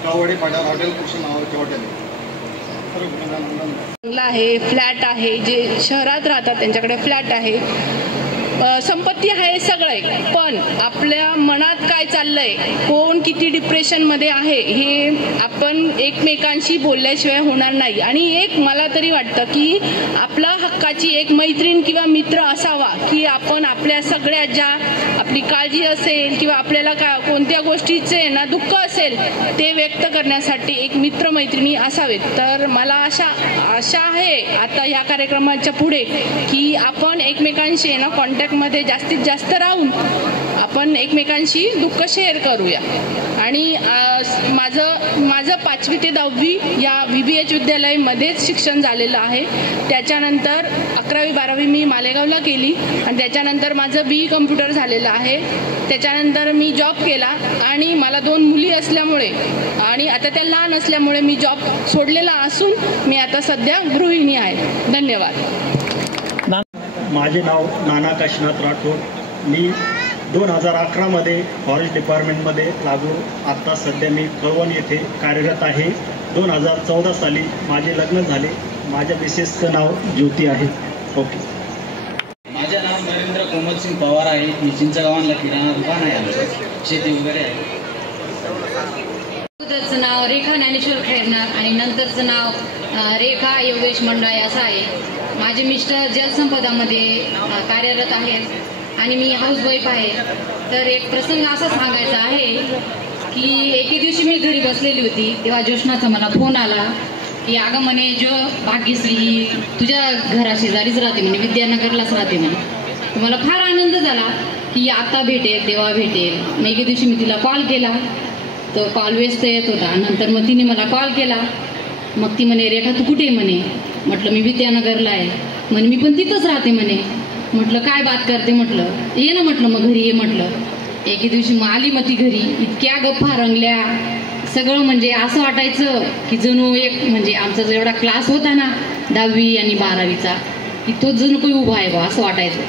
कळवाडी फाट्यावर हॉटेल कृष्ण नावाचे हॉटेल चांगला आहे. फ्लॅट आहे, जे शहरात राहतात त्यांच्याकडे फ्लॅट आहे, संपत्ती आहे, सगळं आहे. पण आपल्या मनात काय चाललंय, कोण किती डिप्रेशनमध्ये आहे हे आपण एकमेकांशी बोलल्याशिवाय होणार नाही. आणि एक मला तरी वाटतं की आपला हक्काची एक मैत्रीण किंवा मित्र असावा की आपण आपल्या सगळ्या ज्या आपली काळजी असेल किंवा आपल्याला कोणत्या गोष्टीचे ना दुःख असेल ते व्यक्त करण्यासाठी एक मित्रमैत्रिणी असावेत. तर मला आशा आहे आता या कार्यक्रमाच्या पुढे की आपण एकमेकांशी ना कॉन्टॅक्टमध्ये जास्तीत जास्त राहून आपण एकमेकांशी दुःख शेअर करूया. आणि माझं 5वी ते 10वी या VBH विद्यालयामध्येच शिक्षण झालेलं आहे. त्याच्यानंतर 11वी 12वी मी मालेगावला केली आणि त्याच्यानंतर माझं BE कम्प्युटर झालेलं आहे. त्याच्यानंतर मी जॉब केला आणि मला 2 मुली असल्यामुळे आणि आता त्या लहान असल्यामुळे मी जॉब सोडलेला असून मी आता सध्या गृहिणी आहे. धन्यवाद. माझे नाव नाना काशीनाथ राठोड. मी 2011मध्ये फॉरेस्ट डिपार्टमेंटमध्ये लागून आता सध्या मी कळवण येथे कार्यरत आहे. 2014 साली माझे लग्न झाले. माझ्या मिसेसचं नाव ज्योती आहे. ओके. माझं नाव नरेंद्र कोमलसिंग पवार आहे. मी चिंचगावांना किराणा दुकान आहे, आमचं शेती वगैरे आहे. अगोदरचं नाव रेखा ज्ञानेश्वर खैरनार आणि नंतरचं नाव रेखा योगेश मंडळे असं आहे. माझे मिस्टर जलसंपदामध्ये कार्यरत आहेत आणि मी हाऊसवाईफ आहे. तर एक प्रसंग असा सांगायचा आहे की एके दिवशी मी घरी बसलेली होती तेव्हा जोशनाचा मला फोन आला की अगं म्हणे भाग्यश्री तुझ्या घराशेजारीच राहते म्हणे, विद्यानगरलाच राहते म्हणे. मला फार आनंद झाला की आता भेटेल तेव्हा भेटेल. मग एके दिवशी मी तिला कॉल केला, तो कॉल व्यस्त येत होता. नंतर मग तिने मला कॉल केला. मग ती म्हणे रेखा तू कुठे म्हणे. म्हटलं मी विद्यानगरला आहे. म्हणे मी पण तिथंच राहते म्हणे. म्हटलं काय बात करते. म्हटलं ये ना म्हटलं मग घरी ये म्हटलं. एके दिवशी मग आली मग ती घरी. इतक्या गप्पा रंगल्या, सगळं म्हणजे असं वाटायचं की जणू एक म्हणजे आमचा जो एवढा क्लास होता ना 10वी आणि 12वीचा की तो जणू काही उभा आहे बा असं वाटायचं.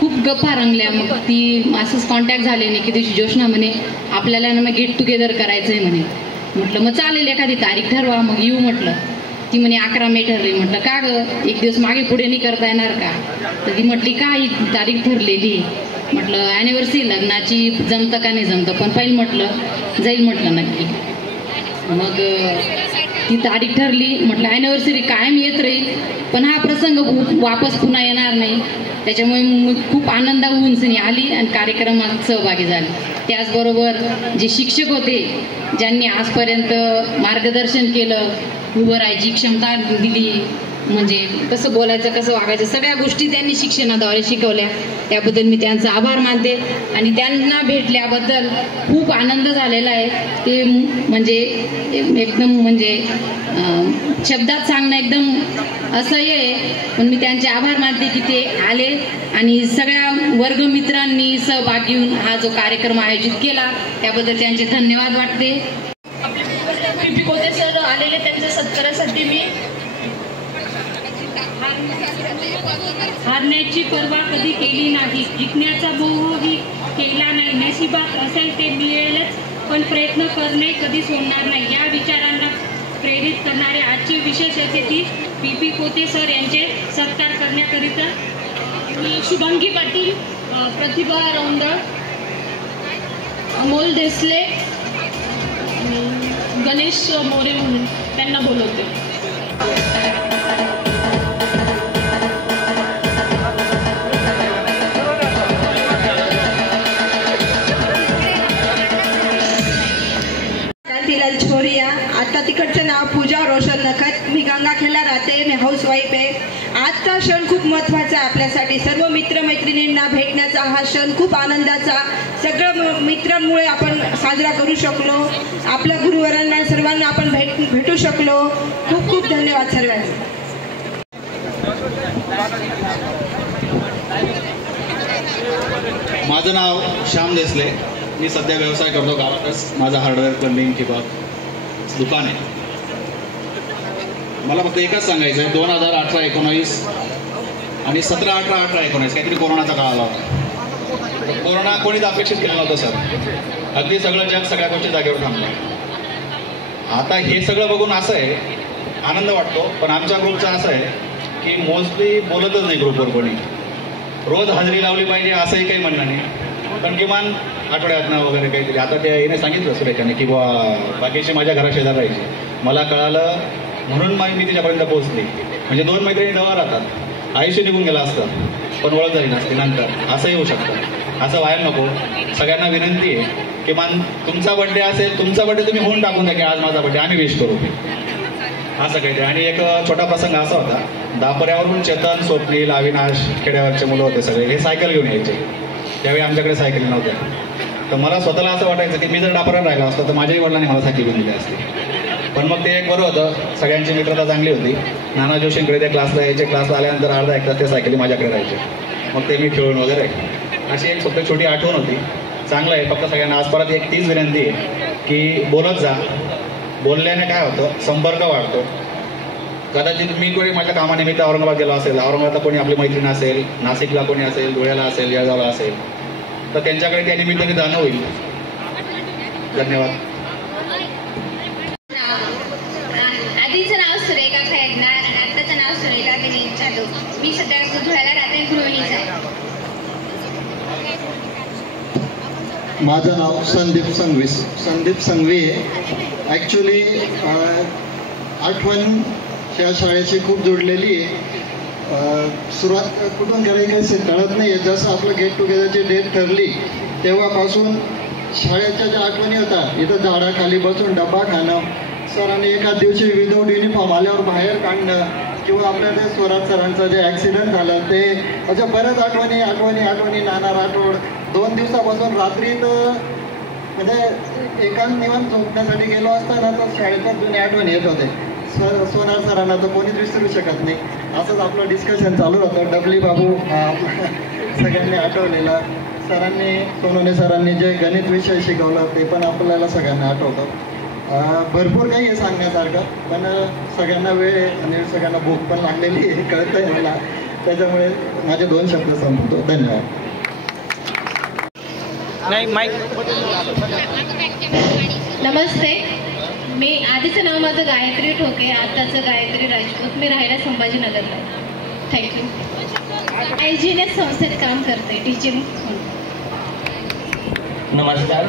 खूप गप्पा रंगल्या. मग ती असंच कॉन्टॅक्ट झाले आणि एके दिवशी जोशना म्हणे आपल्याला ना मग गेट टुगेदर करायचं आहे म्हणे. म्हटलं मग चालेल एखादी तारीख ठरवा मग येऊ म्हटलं. ती म्हणे 11 मे ठरली. म्हटलं का गं एक दिवस मागे पुढे नाही करता येणार का. तर ती म्हटली का ही तारीख ठरलेली. म्हटलं ॲनिव्हर्सरी लग्नाची जमतं का नाही जमतं पण पाहिजे म्हटलं जाईल म्हटलं नक्की. मग ती तारीख ठरली. म्हटलं ॲनिव्हर्सरी कायम येत राहील पण हा प्रसंग वापस पुन्हा येणार नाही. त्याच्यामुळे खूप आनंद होऊन आली आणि कार्यक्रमात सहभागी झाली. त्याचबरोबर जे शिक्षक होते ज्यांनी आजपर्यंत मार्गदर्शन केलं, उभं राहायची क्षमता दिली, म्हणजे कसं बोलायचं कसं वागायचं सगळ्या गोष्टी त्यांनी शिक्षणाद्वारे शिकवल्या. त्याबद्दल मी त्यांचा आभार मानते आणि त्यांना भेटल्याबद्दल खूप आनंद झालेला आहे. ते म्हणजे एकदम म्हणजे शब्दात सांगणं एकदम असह्य आहे, पण मी त्यांचे आभार मानते की ते आले आणि सगळ्या वर्गमित्रांनी सहभाग घेऊन हा जो कार्यक्रम आयोजित केला त्याबद्दल त्यांचे धन्यवाद वाटते. पीपी कोते सर आलेले त्यांच्या सत्कारासाठी मी हारण्याची पर्वा कधी केली नाही, जिंकण्याचा मोहही केला नाही. नशिबात असेल ते मिळेलच, पण प्रयत्न करणे कधी सोडणार नाही. या विचारांना प्रेरित करणारे आजचे विशेष अतिथी पीपी कोते सर यांचे सत्कार करण्याकरिता मी शुभांगी पाटील, प्रतिभा रौंदळ, अमोल देसले, गणेश मोरे म्हणून त्यांना बोलवते. कांतीलाल छोरिया, आता तिकडचं नाव पूजा रोशन नखत. मी गंगाखेडला राहते, मी हाऊसवाईफ आहे. आजचा क्षण खूप महत्त्वाचा आहे आपल्यासाठी. सर्व मित्रमैत्रिणींना भेटण्याचा हा क्षण खूप आनंदाचा, सगळं मित्रांमुळे आपण साजरा करू शकलो. आपल्या गुरुवरांना सर्वांना आपण भेटू शकलो. खूप खूप धन्यवाद सर्वांचे. माझं नाव श्याम देसले. मी सध्या व्यवसाय करतो गावातच. माझं हार्डवेअर प्लंबिंग किंवा दुकान आहे. मला फक्त एकच सांगायचं आहे, 2018-19 आणि 17-18-19 काहीतरी कोरोनाचा काळ आला होता. कोरोना कोणीच अपेक्षित केलं नव्हतं सर. अगदी सगळं जग सगळ्या गोष्टी जागेवर थांबलं. आता हे सगळं बघून असं आहे, आनंद वाटतो. पण आमच्या ग्रुपचं असं आहे की मोस्टली बोलतच नाही ग्रुपवर कोणी. रोज हजेरी लावली पाहिजे असंही काही म्हणणं नाही, पण किमान आठवड्यातनं वगैरे काहीतरी. आता ते येणे सांगितलं सुरेखाने की बुवा बाकीचे माझ्या घरा शेजार राहायचे. मला कळालं म्हणून मी तिच्यापर्यंत पोहोचली. म्हणजे 2 मैत्रिणी जवळ राहतात, आयुष्य निघून गेलं असतं पण ओळख झाली नसती नंतर. असंही होऊ शकतं. असं व्हायला नको. सगळ्यांना विनंती आहे किमान तुमचा बड्डे असेल, तुमचा बड्डे तुम्ही होऊन टाकून द्या की आज माझा बड्डे, आम्ही विश करू असं काहीतरी. आणि एक छोटा प्रसंग असा होता, दापोऱ्यावरून चेतन, स्वप्नील, अविनाश, खेड्यावरचे मुलं होते सगळे, हे सायकल घेऊन यायचे. त्यावेळी आमच्याकडे सायकली नव्हत्या. तर मला स्वतःला असं वाटायचं की मी जर डापोऱ्यात राहिला असतो तर माझ्याही वडिलांनी मला सायकल घेऊन दिली असती. पण मग ते एक बरं होतं, सगळ्यांची मित्रता चांगली होती. नाना जोशींकडे ते क्लासला यायचे, क्लासला आल्यानंतर अर्धा एक तास ते सायकली माझ्याकडे राहायचे. मग ते मी खेळून वगैरे, अशी एक फक्त छोटी आठवण होती. चांगलं आहे. फक्त सगळ्यांना आज परत एक तीच विनंती आहे की बोलत जा. बोलल्याने काय होतं, संपर्क वाढतो. कदाचित मी कोणी माझ्या कामानिमित्त औरंगाबाद गेलो असेल, औरंगाबादला कोणी आपली मैत्रीण असेल, नाशिकला कोणी असेल, धुळ्याला असेल, जळगावला असेल, तर त्यांच्याकडे त्या निमित्ताने जाणं होईल. धन्यवाद. आधीचं नाव सुरेखा खैरनार आणि आताचं नाव सुरेखा विनीत जाधव. मी सध्या धुळ्याला राहते, गृहिणीच आहे. माझं नाव संदीप संघवी आहे. ॲक्च्युली आठवण ह्या शाळेची खूप जोडलेली आहे. सुरुवात कुठून करायची कळत नाही. जसं आपलं गेट टुगेदरची डेट ठरली तेव्हापासून शाळेच्या ज्या आठवणी होतात, इथं झाडाखाली बसून डबा खाणं, सरांनी एका दिवशी विदाऊट युनिफॉर्म आल्यावर बाहेर काढणं, किंवा आपल्या ते स्वराज सरांचं जे ॲक्सिडेंट झालं ते, अशा बऱ्याच आठवणी. नाना राठोड 2 दिवसापासून रात्री तर म्हणजे एकांत निवांत झोपण्यासाठी गेलो असताना तर शाळेच्या जुन्या आठवणी येत होते. सोनार सरांना तर कोणीच विसरू शकत नाही. असंच आपलं डिस्कशन चालू होतं. डबली बाबू सगळ्यांनी आठवलेला, सोनवणे सरांनी जे गणित विषय शिकवलं ते पण आपल्याला सगळ्यांना आठवतं. भरपूर काही आहे सांगण्यासारखं, पण सगळ्यांना वेळ आहे आणि सगळ्यांना भूक पण लागलेली आहे, कळतं आहे मला. त्याच्यामुळे माझे 2 शब्द संपवतो. धन्यवाद. नमस्ते. मी आधीचं नाव माझं गायत्री ठोके, आताचं गायत्री राजपूत. मी राहायला संभाजीनगरला. थँक्यू. IGNS संस्थेत काम करते, टीचिंग. नमस्कार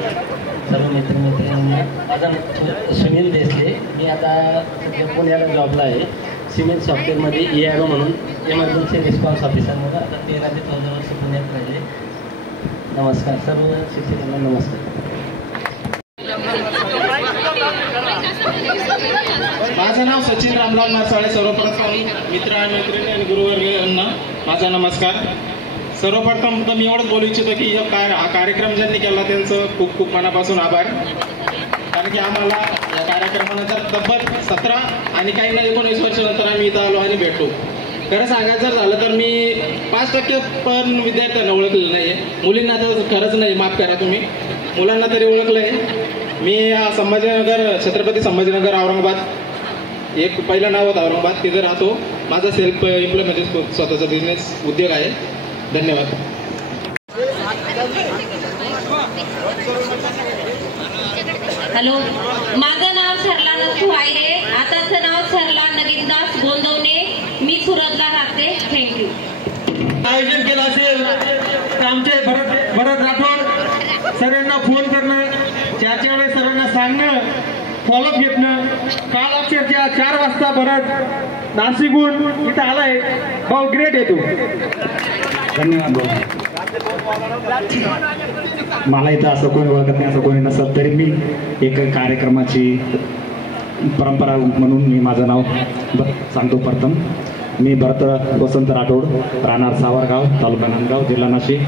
सर्व मित्रमैत्रिणींना. माझं सुनील देसले. मी आता सध्या पुण्याला जॉबला आहे. सिव्हिल सॉफ्टवेअरमध्ये ERO म्हणून इमर्जन्सी रिस्पॉन्स ऑफिसर म्हणून आता 13 ते 14 वर्ष पुण्यात राहिले. नमस्कार सर्व शिक्षकांना. नमस्कार. माझं नाव सचिन रामलाल नासाळे. सर्वप्रथम मित्र आणि मैत्रिणी आणि गुरुवर्गांना माझा नमस्कार. सर्वप्रथम तर मी एवढंच बोलू इच्छितो की हा कार्यक्रम ज्यांनी केला त्यांचं खूप खूप मनापासून आभार. कारण की आम्हाला या कार्यक्रमानंतर तब्बल 17 आणि काही ना 19 वर्षानंतर आम्ही इथं आलो आणि भेटलो. खरं सांगायचं जर झालं तर मी 5% पण विद्यार्थ्यांना ओळखलेलं नाही आहे. मुलींना तर खरंच नाही, माफ करा तुम्ही, मुलांना तरी ओळखलं आहे. मी संभाजीनगर, छत्रपती संभाजीनगर औरंगाबाद, एक पहिलं नाव होतं औरंगाबाद, तिथे राहतो. माझा सेल्फ एम्प्लॉय म्हणजे स्वतःचा बिझनेस उद्योग आहे. धन्यवाद. हॅलो, माझं नाव सरला नथू आयरे, आताचं नाव सरला नगीनदास गोंदवणे. मी सुरतला राहते. थँक्यू. आयोजन केलं असेल तर आमचे भरत राठोड सरांना फोन करणं, ज्याच्या वेळेस सरांना सांगणं, फॉलोअप घेतलं. काल अक्षरशः 4 वाजता भरत नाशिकहून इथं आलाय. भाऊ ग्रेट आहे तू. धन्यवाद भाऊ. मला इथं असं कोणी ओळखत नाही, असं कोणी नसलं तरी मी एक कार्यक्रमाची परंपरा म्हणून मी माझं नाव सांगतो. प्रथम मी भरत वसंत राठोड, राहणार सावरगाव, तालुका नांदगाव, जिल्हा नाशिक.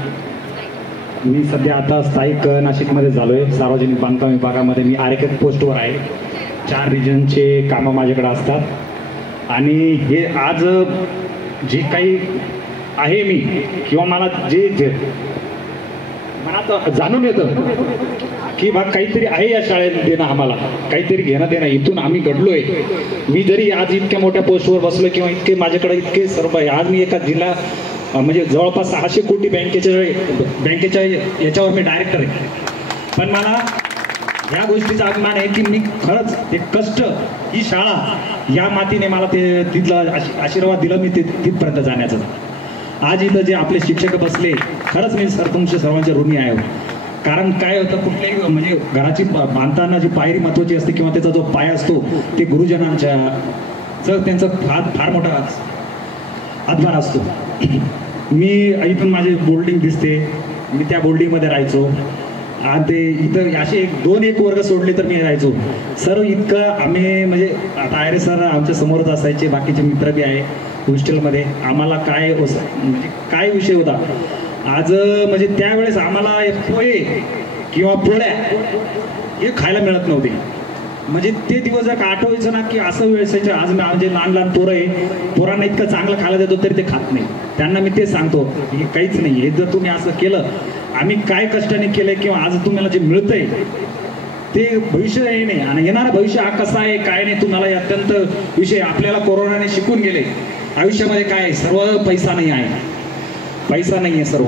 मी सध्या आता स्थायिक नाशिकमध्ये झालो आहे. सार्वजनिक बांधकाम विभागामध्ये मी आरेखित पोस्टवर आहे. 4 रिजनचे कामं माझ्याकडे असतात. आणि हे आज जे काही आहे मी किंवा मला जे मनात जाणून येतं की बा काहीतरी आहे या शाळेत देणं, आम्हाला काहीतरी घेणं देणं, इथून आम्ही घडलोय. मी जरी आज इतक्या मोठ्या पोस्टवर बसलो किंवा इतके माझ्याकडे इतके सर्व आहे, आज मी एका जिल्हा म्हणजे जवळपास 600 कोटी बँकेच्या याच्यावर मी डायरेक्टर आहे. पण मला ह्या गोष्टीचा अभिमान आहे की मी खरंच ते कष्ट, ही शाळा, या मातीने मला ते तिथला आशीर्वाद दिला मी तिथपर्यंत जाण्याचं. आज इथं जे आपले शिक्षक बसले, खरंच मी तुमच्या सर्वांच्या ऋणी आहे. कारण काय होतं, कुठल्याही म्हणजे घराची बांधताना जी पायरी महत्त्वाची असते किंवा त्याचा जो पाय असतो ते गुरुजनांच्या त्यांचा फार मोठा हातभार असतो. मी इथून माझे बोर्डिंग दिसते, मी त्या बोर्डिंगमध्ये राहायचो. आणि ते इथं असे 2-1 वर्ग सोडले तर मी राहायचो. सर इतकं आम्ही म्हणजे आता आयरे सर आमच्या समोरच असायचे, बाकीचे मित्र बी आहे हॉस्टेलमध्ये. आम्हाला म्हणजे काय विषय होता आज, म्हणजे त्यावेळेस आम्हाला पोहे किंवा पोळ्या हे खायला मिळत नव्हते. म्हणजे ते दिवस जर आठवायचं ना की असं वेळेस आज म्हणजे लहान पोरं आहे, पोरांना इतकं चांगलं खायला देतो तरी ते खात नाही. त्यांना मी ते सांगतो की काहीच नाही, हे जर तुम्ही असं केलं, आम्ही काय कष्टाने केलंय किंवा आज तुम्हाला जे मिळतंय ते भविष्य हे नाही. आणि येणारं भविष्य हा कसा आहे काय नाही, तुम्हाला अत्यंत विषय आपल्याला कोरोनाने शिकून गेले. आयुष्यामध्ये काय सर्व पैसा नाही आहे, पैसा नाही आहे सर्व.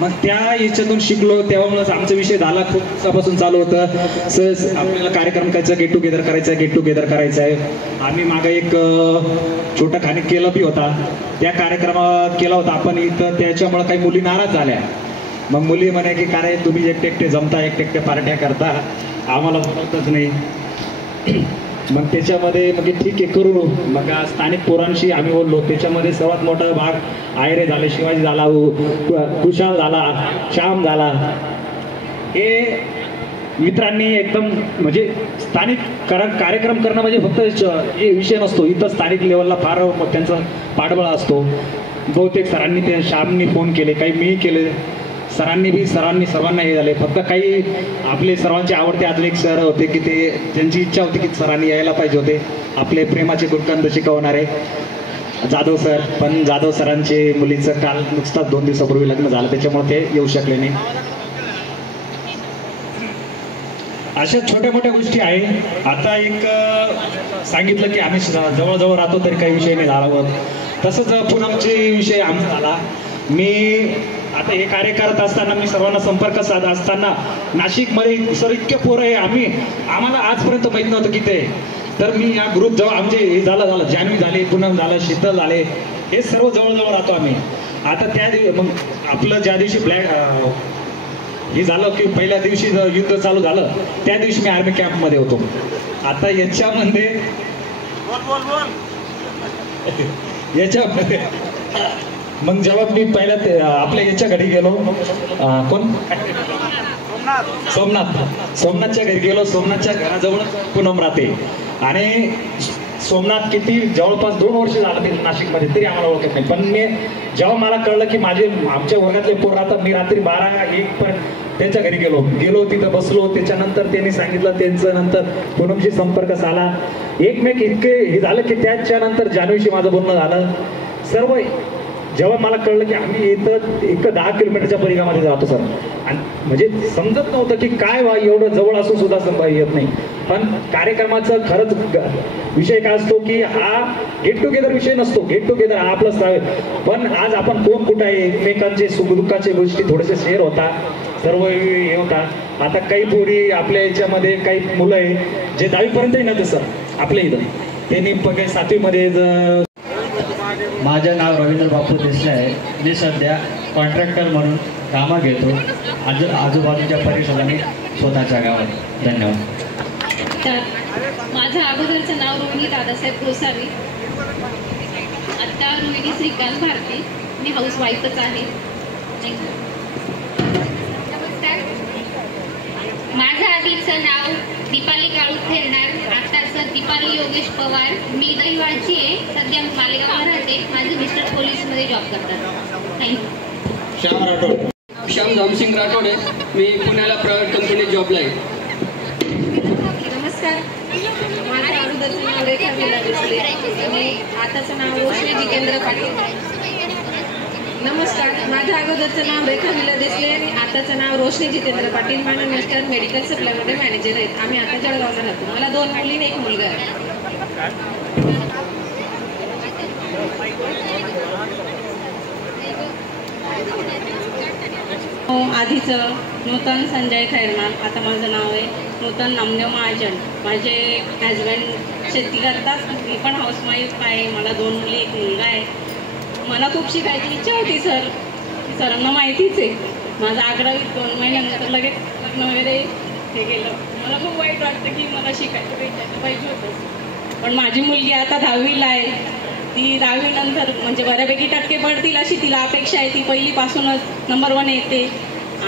मग त्या याच्यातून शिकलो, तेव्हामुळेच आमचा विषय झाला. खूप दिवसापासून चालू होतं सहज आपल्याला कार्यक्रम करायचा, गेट टुगेदर करायचं आहे. आम्ही मागं एक छोटा खाणी केला बी होता, त्या कार्यक्रमात केला होता आपण इथं. त्याच्यामुळे काही मुली नाराज झाल्या. मग मुली म्हणे की काय तुम्ही एकटे जमता, एकटे पार्ट्या करता, आम्हाला बोलतच नाही. मग त्याच्यामध्ये मग ठीक आहे करू. मग स्थानिक पोरांशी आम्ही बोललो. त्याच्यामध्ये सर्वात मोठा भाग आयरे झाले, शिवाजी झाला, कुशाल झाला, श्याम झाला. हे मित्रांनी एकदम म्हणजे स्थानिक कार्यक्रम करणं म्हणजे फक्त हे विषय नसतो. इथं स्थानिक लेवलला फार त्यांचं पाठबळ असतो. बहुतेक सरांनी ते श्यामनी फोन केले, काही मी केले, सरांनी सर्वांना हे झाले. फक्त काही आपले सर्वांचे आवडते अजून एक सर होते की ते त्यांची इच्छा होती की सरांनी यायला पाहिजे होते, आपले प्रेमाचे गुणकंद शिकवणारे जाधव सर. पण जाधव सरांचे मुलीचं काल नुकताच 2 दिवसापूर्वी लग्न झालं, त्याच्यामुळे ते येऊ शकले नाही. अशा छोट्या मोठ्या गोष्टी आहे. आता एक सांगितलं की आम्ही जवळजवळ राहतो तरी काही विषय नाही झाला. तसंच पूनमचे विषय आमचा झाला. मी आता हे कार्य करत असताना मी सर्वांना संपर्क साधत असताना नाशिकमध्ये सर इतके पोरं आहे, आम्हाला आजपर्यंत माहीत नव्हतं की ते. तर मी या ग्रुप जवळ आमचे हे झालं जान्हवी झाले, पूनम झालं, शीतल झाले, हे सर्व जवळजवळ राहतो आम्ही. आता त्या मग आपलं ज्या दिवशी हे झालं की पहिल्या दिवशी युद्ध चालू झालं त्या दिवशी मी आर्मी कॅम्पमध्ये होतो. आता याच्यामध्ये मग जेव्हा मी पहिल्या आपल्या याच्या घरी गेलो, कोण सोमनाथच्या घरी गेलो. सोमनाथच्या घराजवळ पूनम राहते आणि सोमनाथ किती जवळपास 2 वर्ष झालं ते नाशिकमध्ये, तरी आम्हाला ओळखत नाही. पण मी जेव्हा मला कळलं की आमच्या वर्गातले पोर राहतात, मी रात्री 12-1 पर्यंत त्यांच्या घरी गेलो तिथं बसलो. त्याच्यानंतर त्यांनी सांगितलं, त्यांचं नंतर पूनमशी संपर्क झाला. एकमेक इतके हे झालं की त्याच्यानंतर जान्हवीशी माझं बोलणं झालं. सर्व जेव्हा मला कळलं की आम्ही इथं 10 किलोमीटरच्या परिघामध्ये जातो सर, आणि म्हणजे समजत नव्हतं की काय एवढं जवळ असून सुद्धा येत नाही. पण कार्यक्रमाचं खरंच विषय काय असतो की हा गेट टुगेदर विषय नसतो. गेट टुगेदर हा आपलंच आहे. पण आज आपण कोण कुठं आहे, एकमेकांचे सुखदुःखाचे गोष्टी थोडेसे शेअर होता, सर्व हे होता. आता काही पोरी आपल्या याच्यामध्ये काही मुलं आहे जे 10वीपर्यंतही नव्हते सर आपल्या इथं, त्यांनी 7वीमध्ये. माझे नाव रवींद्र बापू देसले आहे. मी सध्या कॉन्ट्रॅक्टर म्हणून कामं घेतो आजूबाजूच्या परिसराने स्वतःच्या गावात. धन्यवाद. तर माझं अगोदरचं नाव रोहिणी दादासाहेब गोसावी. आता रोहिणी श्रीकांत भारती. मी हाऊसवाईफच आहे. नमस्कार. माझं आधीचं नाव दीपाली काळू फेरणार, आताचं दीपाली योगेश पवार. मी दहिवाडची आहे. सध्या मी मालेगावला राहते. माझे मिस्टर पोलीसमध्ये जॉब करतात. थँक्यू. श्याम राठोड. श्याम धामसिंग राठोड आहे. मी पुण्याला प्रायव्हेट कंपनीत जॉबला आहे. नमस्कार. माझं अगोदरचं नाव रेखा विला दिसले आणि आताचं नाव रोशनी जितेंद्र पाटील. नमस्कार. माझं अगोदरचं नाव रेखा विला दिसले आणि आताचं नाव रोशनी जितेंद्र पाटील. माझे मिस्टर मेडिकल सप्लायमध्ये मॅनेजर आहेत. आम्ही आता जळगावला राहतो. मला 2 मुली आणि 1 मुलगा आहे. आधीचं नूतन संजय खैरनार. आता माझं नाव आहे नूतन नामदेव महाजन. माझे हजबंड शेती करतात. मी पण हाऊसवाईफ आहे. मला 2 मुली 1 मुलगा आहे. मला खूप शिकायची इच्छा होती सर. सरांना माहितीच आहे. माझं 11वीत 2 महिन्यानंतर लगेच लग्न वगैरे हे केलं. मला खूप वाईट वाटतं की मला शिकायचं पाहिजे होतं. पण माझी मुलगी आता 10वीला आहे. ती 10वी नंतर म्हणजे बऱ्यापैकी टक्के पडतील अशी तिला अपेक्षा आहे. ती पहिलीपासूनच नंबर 1 येते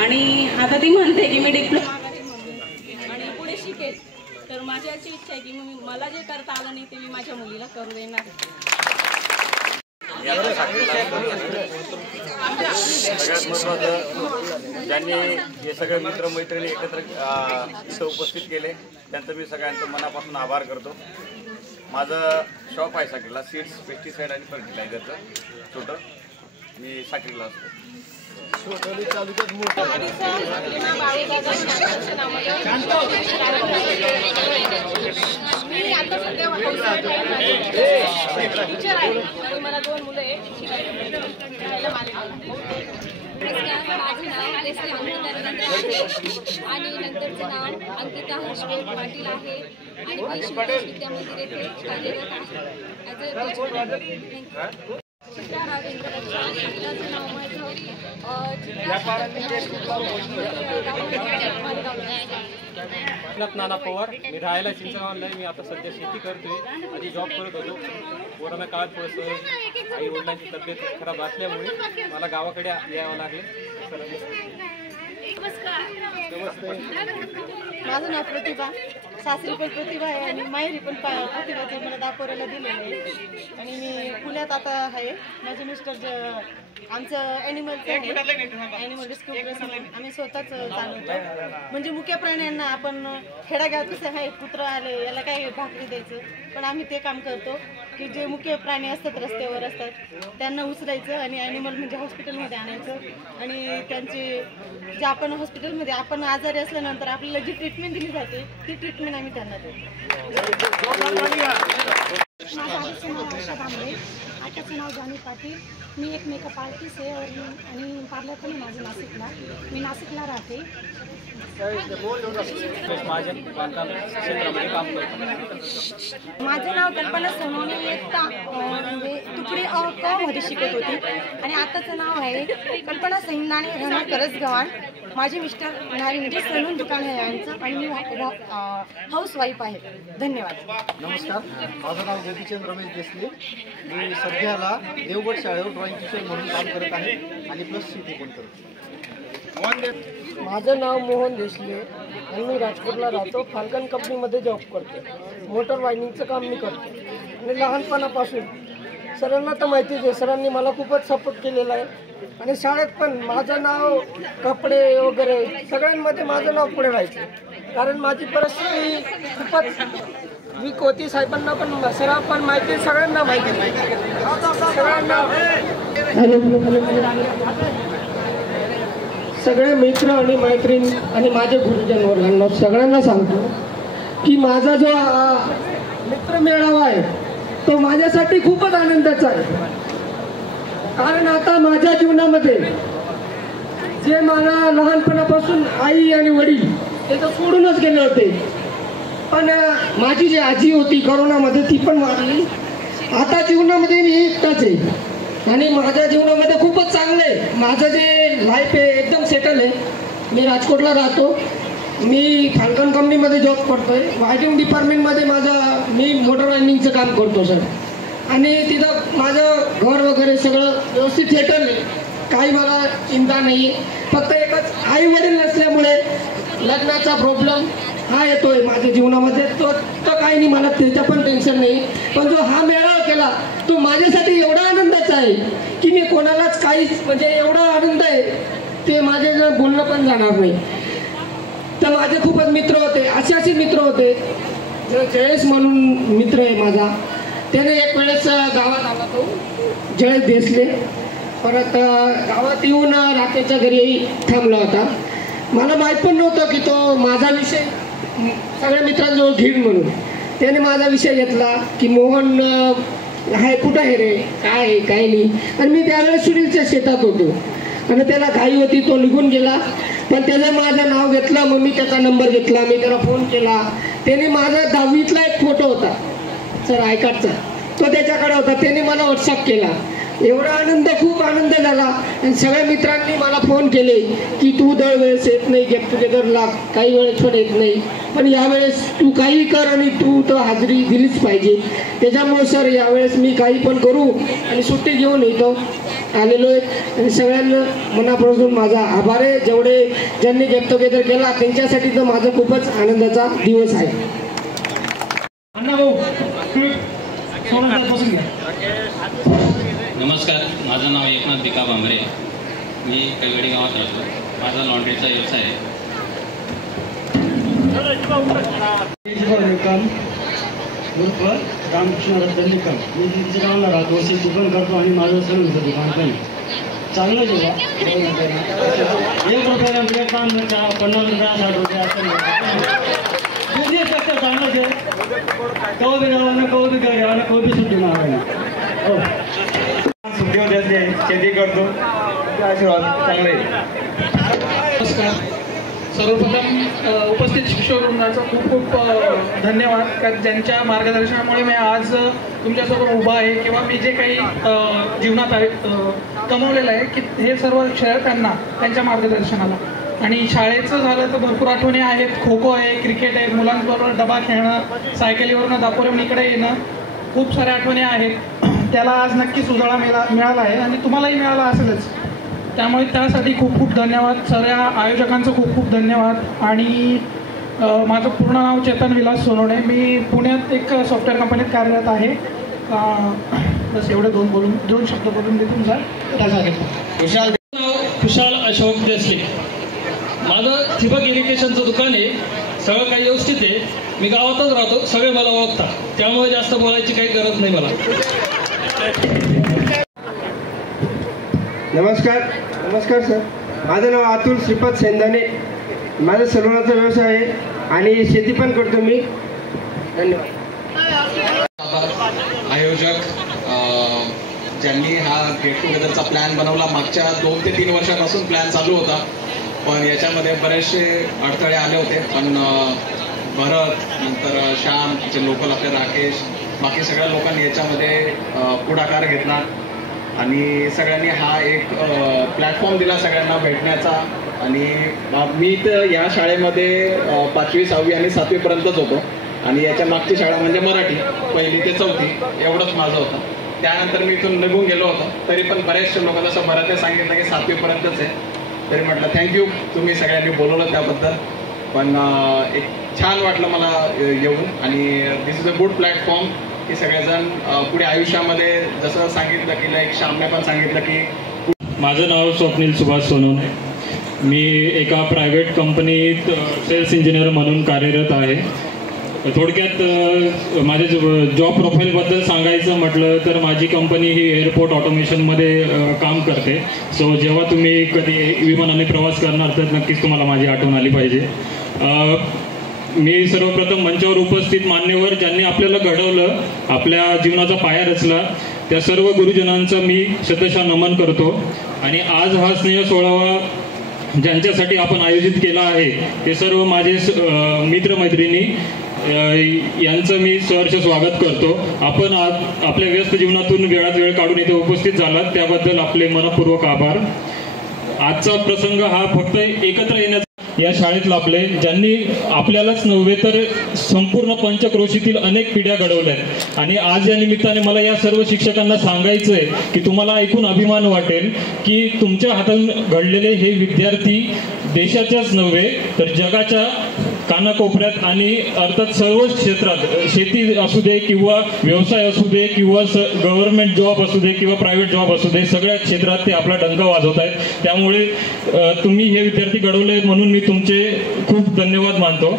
आणि आता ती म्हणते की मी डिप्लोमा करेन आणि पुढे शिकेल. तर माझी अशी इच्छा आहे की मला जे करता आलं नाही ते मी माझ्या मुलीला करू देणार. सगळ्यात महत्त्वाचं ज्यांनी हे सगळे मित्रमैत्रिणी एकत्र इथं उपस्थित केले त्यांचं मी सगळ्यांचं मनापासून आभार करतो. माझं शॉप आहे साखरीला, सीड्स, पेस्टिसाईड आणि फर्टिलायझरचं छोटं. मी साखरीला असतो. मी आता सध्या टीचर आहे आणि मला 2 मुलं आहे. माझं नाव देसले अंकिता रवींद्र आणि नंतरचं नाव अंकिता हर्षवेल पाटील आहे आणि मी शिवाजी विद्यामंदिर येथे कार्यरत आहे ॲज अ चित्रा राजेंद्र. आताचं नाव माझं नाना पवार. मी राहायला चिंचगावला आहे. मी आता सध्या शेती करतोय. आधी जॉब करत होतो. कोरोना काळात थोडंसं आई वडिलांची तब्येत खराब असल्यामुळे मला गावाकडे यावं लागले. माझं नाव प्रतिभा. सासरी पण प्रतिभा आहे आणि माहेरी पण प्रतिभाचे मला दापोऱ्याला दिलेलं आहे आणि मी पुण्यात आता आहे. माझे मिस्टर आमचं ॲनिमलचं ॲनिमल रेस्क्यू आम्ही स्वतःच चालवतो. म्हणजे मुख्य प्राण्यांना आपण खेडागावात कसं आहे, कुत्रं आले याला काय भाकरी द्यायचं, पण आम्ही ते काम करतो की जे मुख्य प्राणी असतात रस्त्यावर असतात त्यांना उचलायचं आणि ॲनिमल म्हणजे हॉस्पिटलमध्ये आणायचं आणि त्यांचे जे आपण हॉस्पिटलमध्ये आपण आजारी असल्यानंतर आपल्याला जी ट्रीटमेंट दिली जाते ती ट्रीटमेंट आम्ही त्यांना देतो. माझं आधीचं नाव आशा दामले, आताचं नाव जानी पाटील. मी एक मेकअप आर्टिस्ट आहे आणि पार्लर पण आहे माझं नाशिकला. मी नाशिकला राहते. माझं नाव कल्पना सोनवणे. मी एकटा तुकडी क मध्ये शिकत होती आणि आताचं नाव आहे कल्पना सैंदाणे राहणार करसगव्हाण. माझे मिस्टर म्हणजे सलून दुकान आहे यांचं आणि मी हाऊसवाईफ आहे. धन्यवाद. नमस्कार. माझं नाव गोपीचंद रमेश देसले. मी सध्याला देवगड शाळेवर ड्रॉइंग टीचर म्हणून काम करत आहे आणि प्लस शेती पण करतो. माझं नाव मोहन देसले आणि मी राजपूरला राहतो. फाल्कन कंपनीमध्ये जॉब करतो. मोटर वायनिंगचं काम मी करतो. आणि लहानपणापासून सरांना तर माहितीच आहे, सरांनी मला खूपच सपोर्ट केलेला आहे आणि शाळेत पण माझं नाव, कपडे वगैरे सगळ्यांमध्ये माझं नाव पुढे राहायचं, कारण माझी परिस्थिती खूपच वीक होती. साहेबांना पण, सरांना पण माहिती, सगळ्यांना माहिती, सगळ्यांना. सगळे मित्र आणि मैत्रीण आणि माझे गुरुजन वर्गांना सगळ्यांना सांगतो की माझा जो मित्र मेळावा आहे तो माझ्यासाठी खूपच आनंदाचा आहे, कारण आता माझ्या जीवनामध्ये जे मला लहानपणापासून आई आणि वडील ते तर सोडूनच गेले होते, पण माझी जी आजी होती कोरोनामध्ये ती पण वारली. आता जीवनामध्ये मी एकटाच आहे आणि माझ्या जीवनामध्ये खूपच चांगलं आहे. माझं जे लाईफ आहे एकदम सेटल आहे. मी राजकोटला राहतो, मी फाल्कन कंपनीमध्ये जॉब करतोय, वायटिंग डिपार्टमेंटमध्ये मी मोटर वायंडिंगचं काम करतो सर, आणि तिथं माझं घर वगैरे सगळं व्यवस्थित सेटल आहे, काही मला चिंता नाही आहे. फक्त एकच आई वडील नसल्यामुळे लग्नाचा प्रॉब्लेम हा येतोय माझ्या जीवनामध्ये, तो काही नाही, मला त्याचं पण टेन्शन नाही. पण जो हा मेळावा केला तो माझ्यासाठी एवढा आनंदाचा आहे की मी कोणालाच काहीच, म्हणजे एवढा आनंद आहे ते माझे बोलणं पण जाणार नाही. तर माझे खूपच मित्र होते, असे मित्र होते. जयेश म्हणून मित्र आहे माझा, त्याने एक वेळेस गावात आला, तो जयेश देसले, परत गावात येऊन रात्रीच्या घरी थांबला होता. मला माहीत पण नव्हतं की तो माझा विषय सगळ्या मित्रांजवळ घेईन म्हणून. त्याने माझा विषय घेतला की मोहन आहे, कुठं आहे रे, काय आहे काय नाही. आणि मी त्यावेळेस सुनीलच्या शेतात होतो आणि त्याला घाई होती, तो निघून गेला. पण त्यानं माझं नाव घेतलं, मग मी त्याचा नंबर घेतला, मी त्याला फोन केला. त्याने माझा 10वीतला एक फोटो होता सर आयकार्डचा, तो त्याच्याकडे होता, त्याने मला व्हॉट्सअप केला. एवढा आनंद, खूप आनंद झाला. आणि सगळ्या मित्रांनी मला फोन केले की तू दरवेळेस येत नाही, गेट टुगेदरला काही वेळेस पण येत नाही, पण यावेळेस तू काही कर आणि तू तर हजेरी दिलीच पाहिजे. त्याच्यामुळे सर यावेळेस मी काही पण करू आणि सुट्टी घेऊन येतो आलेलो आहे. आणि सगळ्यांना मनापासून माझा आभार आहे, जेवढे ज्यांनी गेट टुगेदर केला त्यांच्यासाठी तर माझा खूपच आनंदाचा दिवस आहे. नमस्कार, माझं नाव एकनाथ भिका भांबरे, मी कैगडी गावात राहतो. माझा लॉन्ड्रीचा व्यवसाय आहे. रामकृष्ण रद्दलिकम, मी तिच्या गावाला राहतो, असे दुकान करतो आणि माझं सण होतं दुकान पण चांगलं जेव्हा 1 रुपयाला म्हणजे काम 50 रुपया 60 रुपया असं बिझनेस कसं चांगलंच आहे. कव बी गावानं कव बी गावानं कव बी सुट्टी मागायला. हो, सुखदेव देसले, शेती करतो, आशीर्वाद चांगले. नमस्कार, सर्वप्रथम उपस्थित शिक्षकवृंदाचा खूप खूप धन्यवाद, कारण ज्यांच्या मार्गदर्शनामुळे मी आज तुमच्यासोबत उभा आहे, किंवा मी जे काही जीवनात कमवलेलं आहे की हे सर्व श्रेय त्यांना, त्यांच्या मार्गदर्शनाला. आणि शाळेचं झालं तर भरपूर आठवणी आहेत. खो खो आहे, क्रिकेट आहे, मुलांबरोबर डबा खेळणं, सायकलीवरनं दापोलीहून इकडे येणं, खूप साऱ्या आठवणी आहेत. त्याला आज नक्कीच उजाळा मिळाला आहे आणि तुम्हालाही मिळाला असेलच. त्यामुळे त्यासाठी खूप खूप धन्यवाद. सगळ्या आयोजकांचं खूप खूप धन्यवाद. आणि माझं पूर्ण नाव चेतन विलास सोनवणे, मी पुण्यात एक सॉफ्टवेअर कंपनीत कार्यरत आहे. बस एवढे दोन शब्द बोलून देतो सर. खुशाल अशोक देसले, माझं ठिबक इरिगेशनचं दुकान आहे. सगळं काही व्यवस्थित आहे. मी गावातच राहतो, सगळे मला ओळखतात, त्यामुळे जास्त बोलायची काही गरज नाही मला. नमस्कार सर, माझं नाव अतुल श्रीपद सेंदाने, माझा सलूनाचा व्यवसाय आहे आणि शेती पण करतो मी. धन्यवाद. आयोजक ज्यांनी हा गेट टुगेदरचा प्लॅन बनवला, मागच्या 2 ते 3 वर्षापासून प्लॅन चालू होता, पण याच्यामध्ये बरेचसे अडथळे आले होते. पण भरत, नंतर श्याम, जे लोकल आपले राकेश, बाकी सगळ्या लोकांनी याच्यामध्ये पुढाकार घेतला आणि सगळ्यांनी हा एक प्लॅटफॉर्म दिला सगळ्यांना भेटण्याचा. आणि मी तर या शाळेमध्ये 5वी 6वी आणि 7वीपर्यंतच होतो आणि याच्या मागची शाळा म्हणजे मराठी 1ली ते 4थी एवढंच माझं होतं. त्यानंतर मी इथून निघून गेलो होतो, तरी पण बरेचशे लोक जसं भरतने सांगितलं की 7वीपर्यंतच आहे, तरी म्हटलं थँक्यू, तुम्ही सगळ्यांनी बोलवलं त्याबद्दल. पण एक छान वाटलं मला येऊन. आणि दिस इज अ गुड प्लॅटफॉर्म की सगळेजण पुढे आयुष्यामध्ये जसं सांगितलं की लाईक श्यामने पण सांगितलं की माझं नाव स्वप्नील सुभाष सोनवणे. मी एका प्रायव्हेट कंपनीत सेल्स इंजिनियर म्हणून कार्यरत आहे. थोडक्यात माझ्या जॉब प्रोफाईलबद्दल सांगायचं म्हटलं तर माझी कंपनी ही एअरपोर्ट ऑटोमेशनमध्ये काम करते. सो जेव्हा तुम्ही कधी विमानाने प्रवास करणार तर नक्कीच तुम्हाला माझी आठवण आली पाहिजे. मी सर्वप्रथम मंचावर उपस्थित मान्यवर ज्यांनी आपल्याला घडवलं, आपल्या जीवनाचा पाया रचला, त्या सर्व गुरुजनांचं मी शतशः नमन करतो. आणि आज हा स्नेह सोहळा ज्यांच्यासाठी आपण आयोजित केला आहे ते सर्व माझे मित्रमैत्रिणी यांचं मी सहर्ष स्वागत करतो. आपण आज आपल्या व्यस्त जीवनातून वेळात वेळ काढून इथे उपस्थित झालात त्याबद्दल आपले मनपूर्वक आभार. आजचा प्रसंग हा फक्त एकत्र येण्याचा या शाळेत लाभले, ज्यांनी आपल्यालाच नव्हे तर संपूर्ण पंचक्रोशीतील अनेक पिढ्या घडवल्यात. आणि आज या निमित्ताने मला या सर्व शिक्षकांना सांगायचं आहे की तुम्हाला ऐकून अभिमान वाटेल की तुमच्या हातातून घडलेले हे विद्यार्थी देशाच्याच नव्हे तर जगाच्या कानाकोपऱ्यात आणि अर्थात सर्वच क्षेत्रात, शेती असू दे किंवा व्यवसाय असू दे किंवा गव्हर्नमेंट जॉब असू दे किंवा प्रायव्हेट जॉब असू दे, सगळ्या क्षेत्रात ते आपला डंका वाजवत आहेत. त्यामुळे तुम्ही हे विद्यार्थी घडवले म्हणून मी तुमचे खूप धन्यवाद मानतो.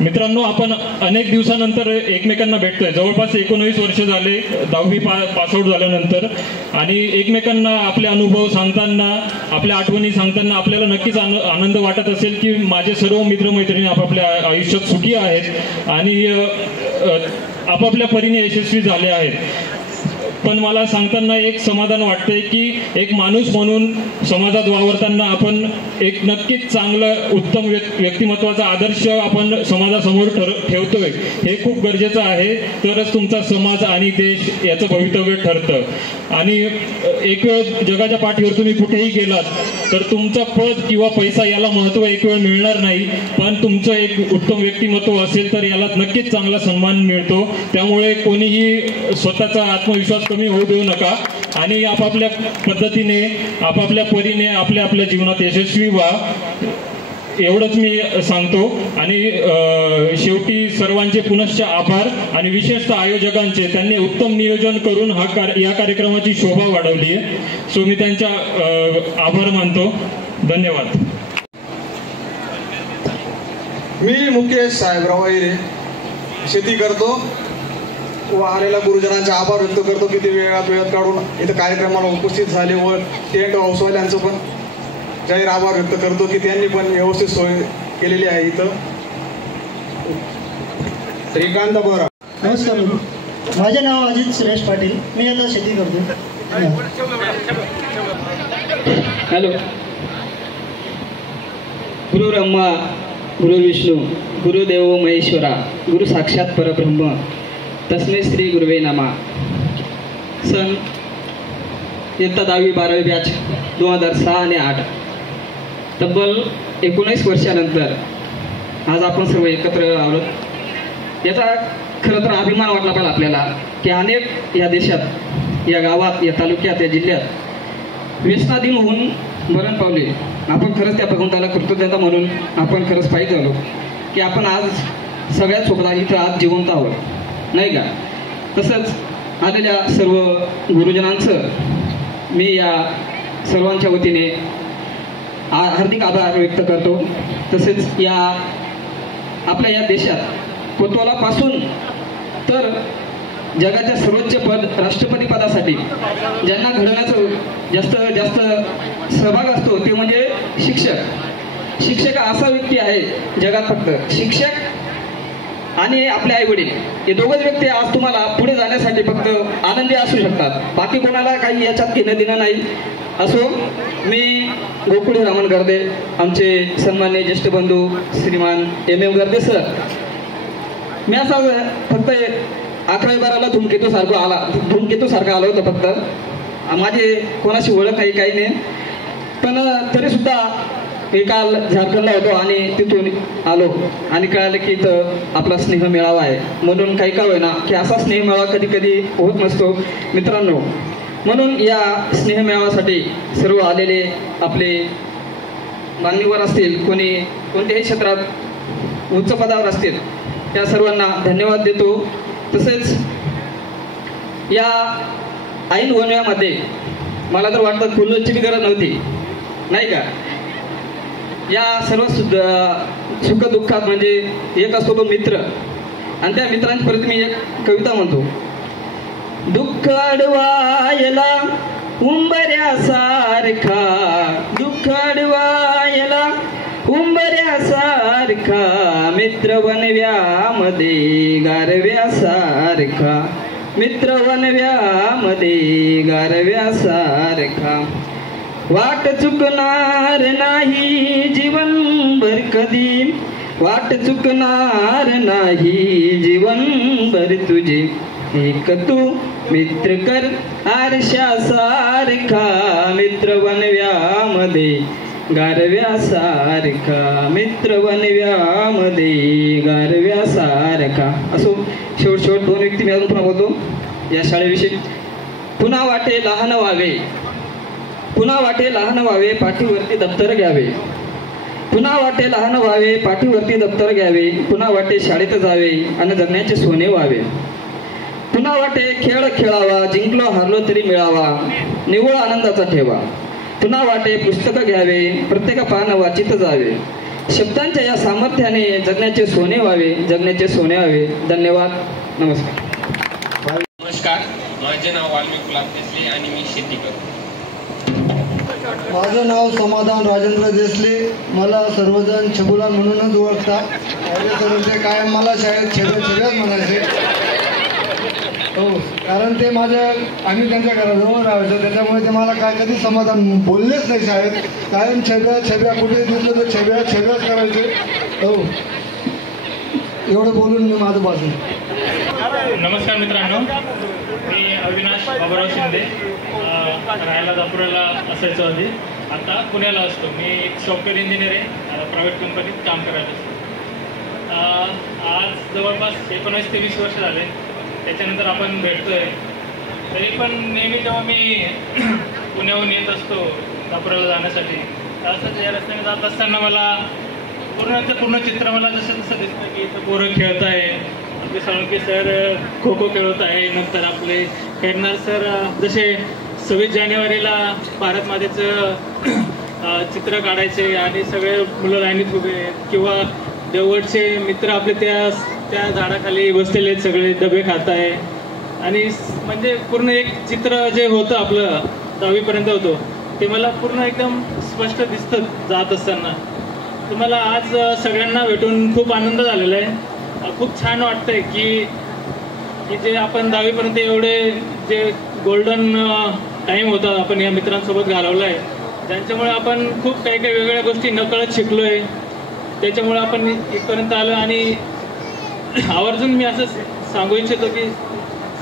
मित्रांनो, आपण अनेक दिवसानंतर एकमेकांना भेटतोय. जवळपास 19 वर्ष झाले 10वी पासआउट झाल्यानंतर. आणि एकमेकांना आपले अनुभव सांगताना, आपल्या आठवणी सांगताना आपल्याला नक्कीच आनंद वाटत असेल की माझे सर्व मित्रमैत्रिणी आपापल्या आयुष्यात सुखी आहेत आणि आपापल्या परीने यशस्वी झाले आहेत. पण मला सांगताना एक समाधान वाटतंय की एक माणूस म्हणून समाजात वावरताना आपण एक नक्कीच चांगलं उत्तम व्यक्तिमत्वाचा आदर्श आपण समाजासमोर ठेवतोय. हे खूप गरजेचं आहे. तरच तुमचा समाज आणि देश याचं भवितव्य ठरतं. आणि एक वेळ जगाच्या पाठीवर तुम्ही कुठेही गेलात तर तुमचं पद किंवा पैसा याला महत्त्व एक वेळ मिळणार नाही, पण तुमचं एक उत्तम व्यक्तिमत्व असेल तर याला नक्कीच चांगला सन्मान मिळतो. त्यामुळे कोणीही स्वतःचा आत्मविश्वास कमी होऊ देऊ नका आणि आपापल्या पद्धतीने, आपापल्या परीने आपल्या जीवनात यशस्वी व्हा, एवढंच मी सांगतो. आणि शेवटी सर्वांचे पुनश्च आभार आणि विशेषतः आयोजकांचे. त्यांनी उत्तम नियोजन करून या कार्यक्रमाची शोभा वाढवली आहे. सो मी त्यांच्या आभार मानतो. धन्यवाद. मी मुकेश साहेबराव ऐरे शेती करतो व आलेल्या गुरुजनांचे आभार व्यक्त करतो की ते वेळात काढून इथं कार्यक्रमाला उपस्थित झाले व टेंट हाऊसवाल्यांचं पण जाहीर आभार व्यक्त करतो की त्यांनी पण व्यवस्थित सोय केलेली आहे. इथं श्रीकांत बोरा. नमस्कार, माझे नाव अजित सुरेश पाटील. मी आता शेती करतो. हॅलो. गुरु ब्रह्मा गुरु विष्णू गुरुदेव महेश्वरा गुरु साक्षात परब्रह्म तस्मै श्री गुरुवे नमः. सन इयत्ता 10वी 12वी बॅच 2006 आणि 8 तब्बल 19 वर्षानंतर आज आपण सर्व एकत्र आहोत. याचा खरं तर अभिमान वाटला पाहिजे आपल्याला की अनेक या देशात, या गावात, या तालुक्यात, या जिल्ह्यात व्यसनाधीन होऊन मरण पावले. आपण खरंच त्या भगवंताला कृतज्ञता म्हणून आपण खरंच पाहिजे झालो की आपण आज सगळ्यात सोबत इथं आज जिवंत आहोत, नाही का. तसंच आलेल्या सर्व गुरुजनांचं मी या सर्वांच्या वतीने हार्दिक आभार व्यक्त करतो. तसेच या आपल्या या देशात कोतवालापासून तर जगाच्या सर्वोच्च पद राष्ट्रपती पदासाठी ज्यांना घडवण्याचं जास्त सहभाग असतो ते म्हणजे शिक्षक. शिक्षक हा असा व्यक्ती आहे जगात, फक्त शिक्षक आणि आपले आई वडील हे दोघंच व्यक्ती आज तुम्हाला पुढे जाण्यासाठी फक्त आनंदी असू शकतात. बाकी कोणाला काही याच्यात घेणं देणं नाही. असो, मी गोकुळे रामन गर्दे, आमचे सन्माननीय ज्येष्ठ बंधू श्रीमान MM गर्दे सर. मी असा फक्त 11-12ला धूमकेतूसारखा आलो होतो. फक्त माझे कोणाशी ओळख काही नाही, पण तरीसुद्धा मी काल झारखंडला होतो आणि तिथून आलो आणि कळालं की इथं आपला स्नेह मेळावा आहे. म्हणून काही का होईना की असा स्नेह मेळावा कधी कधी होत नसतो मित्रांनो. म्हणून या स्नेह मेळाव्यासाठी सर्व आलेले आपले मान्यवर असतील, कोणत्याही क्षेत्रात उच्च पदावर असतील, त्या सर्वांना धन्यवाद देतो. तसेच या ऐन वनव्यामध्ये मला तर वाटतं फुलांची बी गरज नव्हती, नाही का? या सर्व सुखदुःखात म्हणजे एक असतो तो मित्र, आणि त्या मित्रांची परत मी एक कविता म्हणतो. दुःख अडवायला उंबऱ्यासारखा, दुःख अडवायला उंबऱ्यासारखा, मित्र वनव्यामध्ये गारव्यासारखा, मित्र वनव्यामध्ये गारव्यासारखा. वाट चुकणार नाही जीवनभर कधी, वाट चुकणार नाही जीवनभर तुझे, एक तू मित्र कर आरशासारखा, मित्र वनव्यामध्ये गारव्यासारखा, मित्र वनव्यामध्ये गारव्यासारखा. असो शेवट 2 व्यक्ती मी अजून पुन्हा बोलतो या शाळेविषयी. पुन्हा वाटे लहान व्हावे, पुन्हा वाटे लहान व्हावे, पाठीवरती दप्तर घ्यावे, पुन्हा वाटे लहान व्हावे, पाठीवरती दप्तर घ्यावे, पुन्हा वाटे शाळेत जावे आणि जगण्याचे सोने व्हावे, पुन्हा वाटे खेळ खेळावा, जिंकलो हारलो तरी मिळावा, निव्वळ आनंदाचा ठेवा, पुन्हा वाटे पुस्तकं घ्यावे, प्रत्येक पान वाचित जावे, शब्दांच्या या सामर्थ्याने जगण्याचे सोने व्हावे, जगण्याचे सोने व्हावे. धन्यवाद. नमस्कार. नमस्कार, माझे नाव वाल्मिक गुलाब देसले आणि मी शेती करतो. माझं नाव समाधान राजेंद्र देसले. मला सर्वजण छबुलान म्हणूनच ओळखतात. ते कायम मला शाळेत छेब्याच म्हणायचे. हो, कारण ते आम्ही त्यांच्या घराजवळ राहायचो, त्याच्यामुळे ते मला काय कधी समाधान बोललेच नाही शाळेत. कायम छेब्या कुठे दिसलं तर छेब्याच करायचे. हो, एवढं बोलून मी माझं बाजू. नमस्कार मित्रांनो, मी अविनाश बाबूराव शिंदे, राहायला दापुराला असायचो आधी, आता पुण्याला असतो. मी एक सॉफ्टवेअर इंजिनियर आहे, प्रायव्हेट कंपनीत काम करायला असतो. आज जवळपास 19 ते 20 वर्ष झाले. त्याच्यानंतर आपण भेटतोय. तरी पण नेहमी जेव्हा मी पुण्याहून येत असतो दापुराला जाण्यासाठी, असं या रस्त्याने जात असताना मला पूर्ण चित्र मला जसं दिसतं की इथं पोरं खेळत आहे, आपले साळुंके सर खो खो खेळत आहे, नंतर आपले खैरनार सर जसे 26 जानेवारीला भारत मातेचं चित्र काढायचे आणि सगळे मुलं लाईनीत उभे आहेत, किंवा देवगडचे मित्र आपले त्या झाडाखाली बसलेले आहेत, सगळे डबे खात आहे. आणि म्हणजे पूर्ण एक चित्र जे होतं आपलं 10वीपर्यंत होतं, ते मला पूर्ण एकदम स्पष्ट दिसतं जात असताना. तुम्हाला आज सगळ्यांना भेटून खूप आनंद झालेला आहे. खूप छान वाटतंय की जे आपण 10वीपर्यंत एवढे जे गोल्डन टाईम होता आपण या मित्रांसोबत घालवला आहे, ज्यांच्यामुळे आपण खूप काही वेगवेगळ्या गोष्टी नकळत शिकलो आहे. त्याच्यामुळे आपण इथपर्यंत आलो. आणि आवर्जून मी असं सांगू इच्छितो की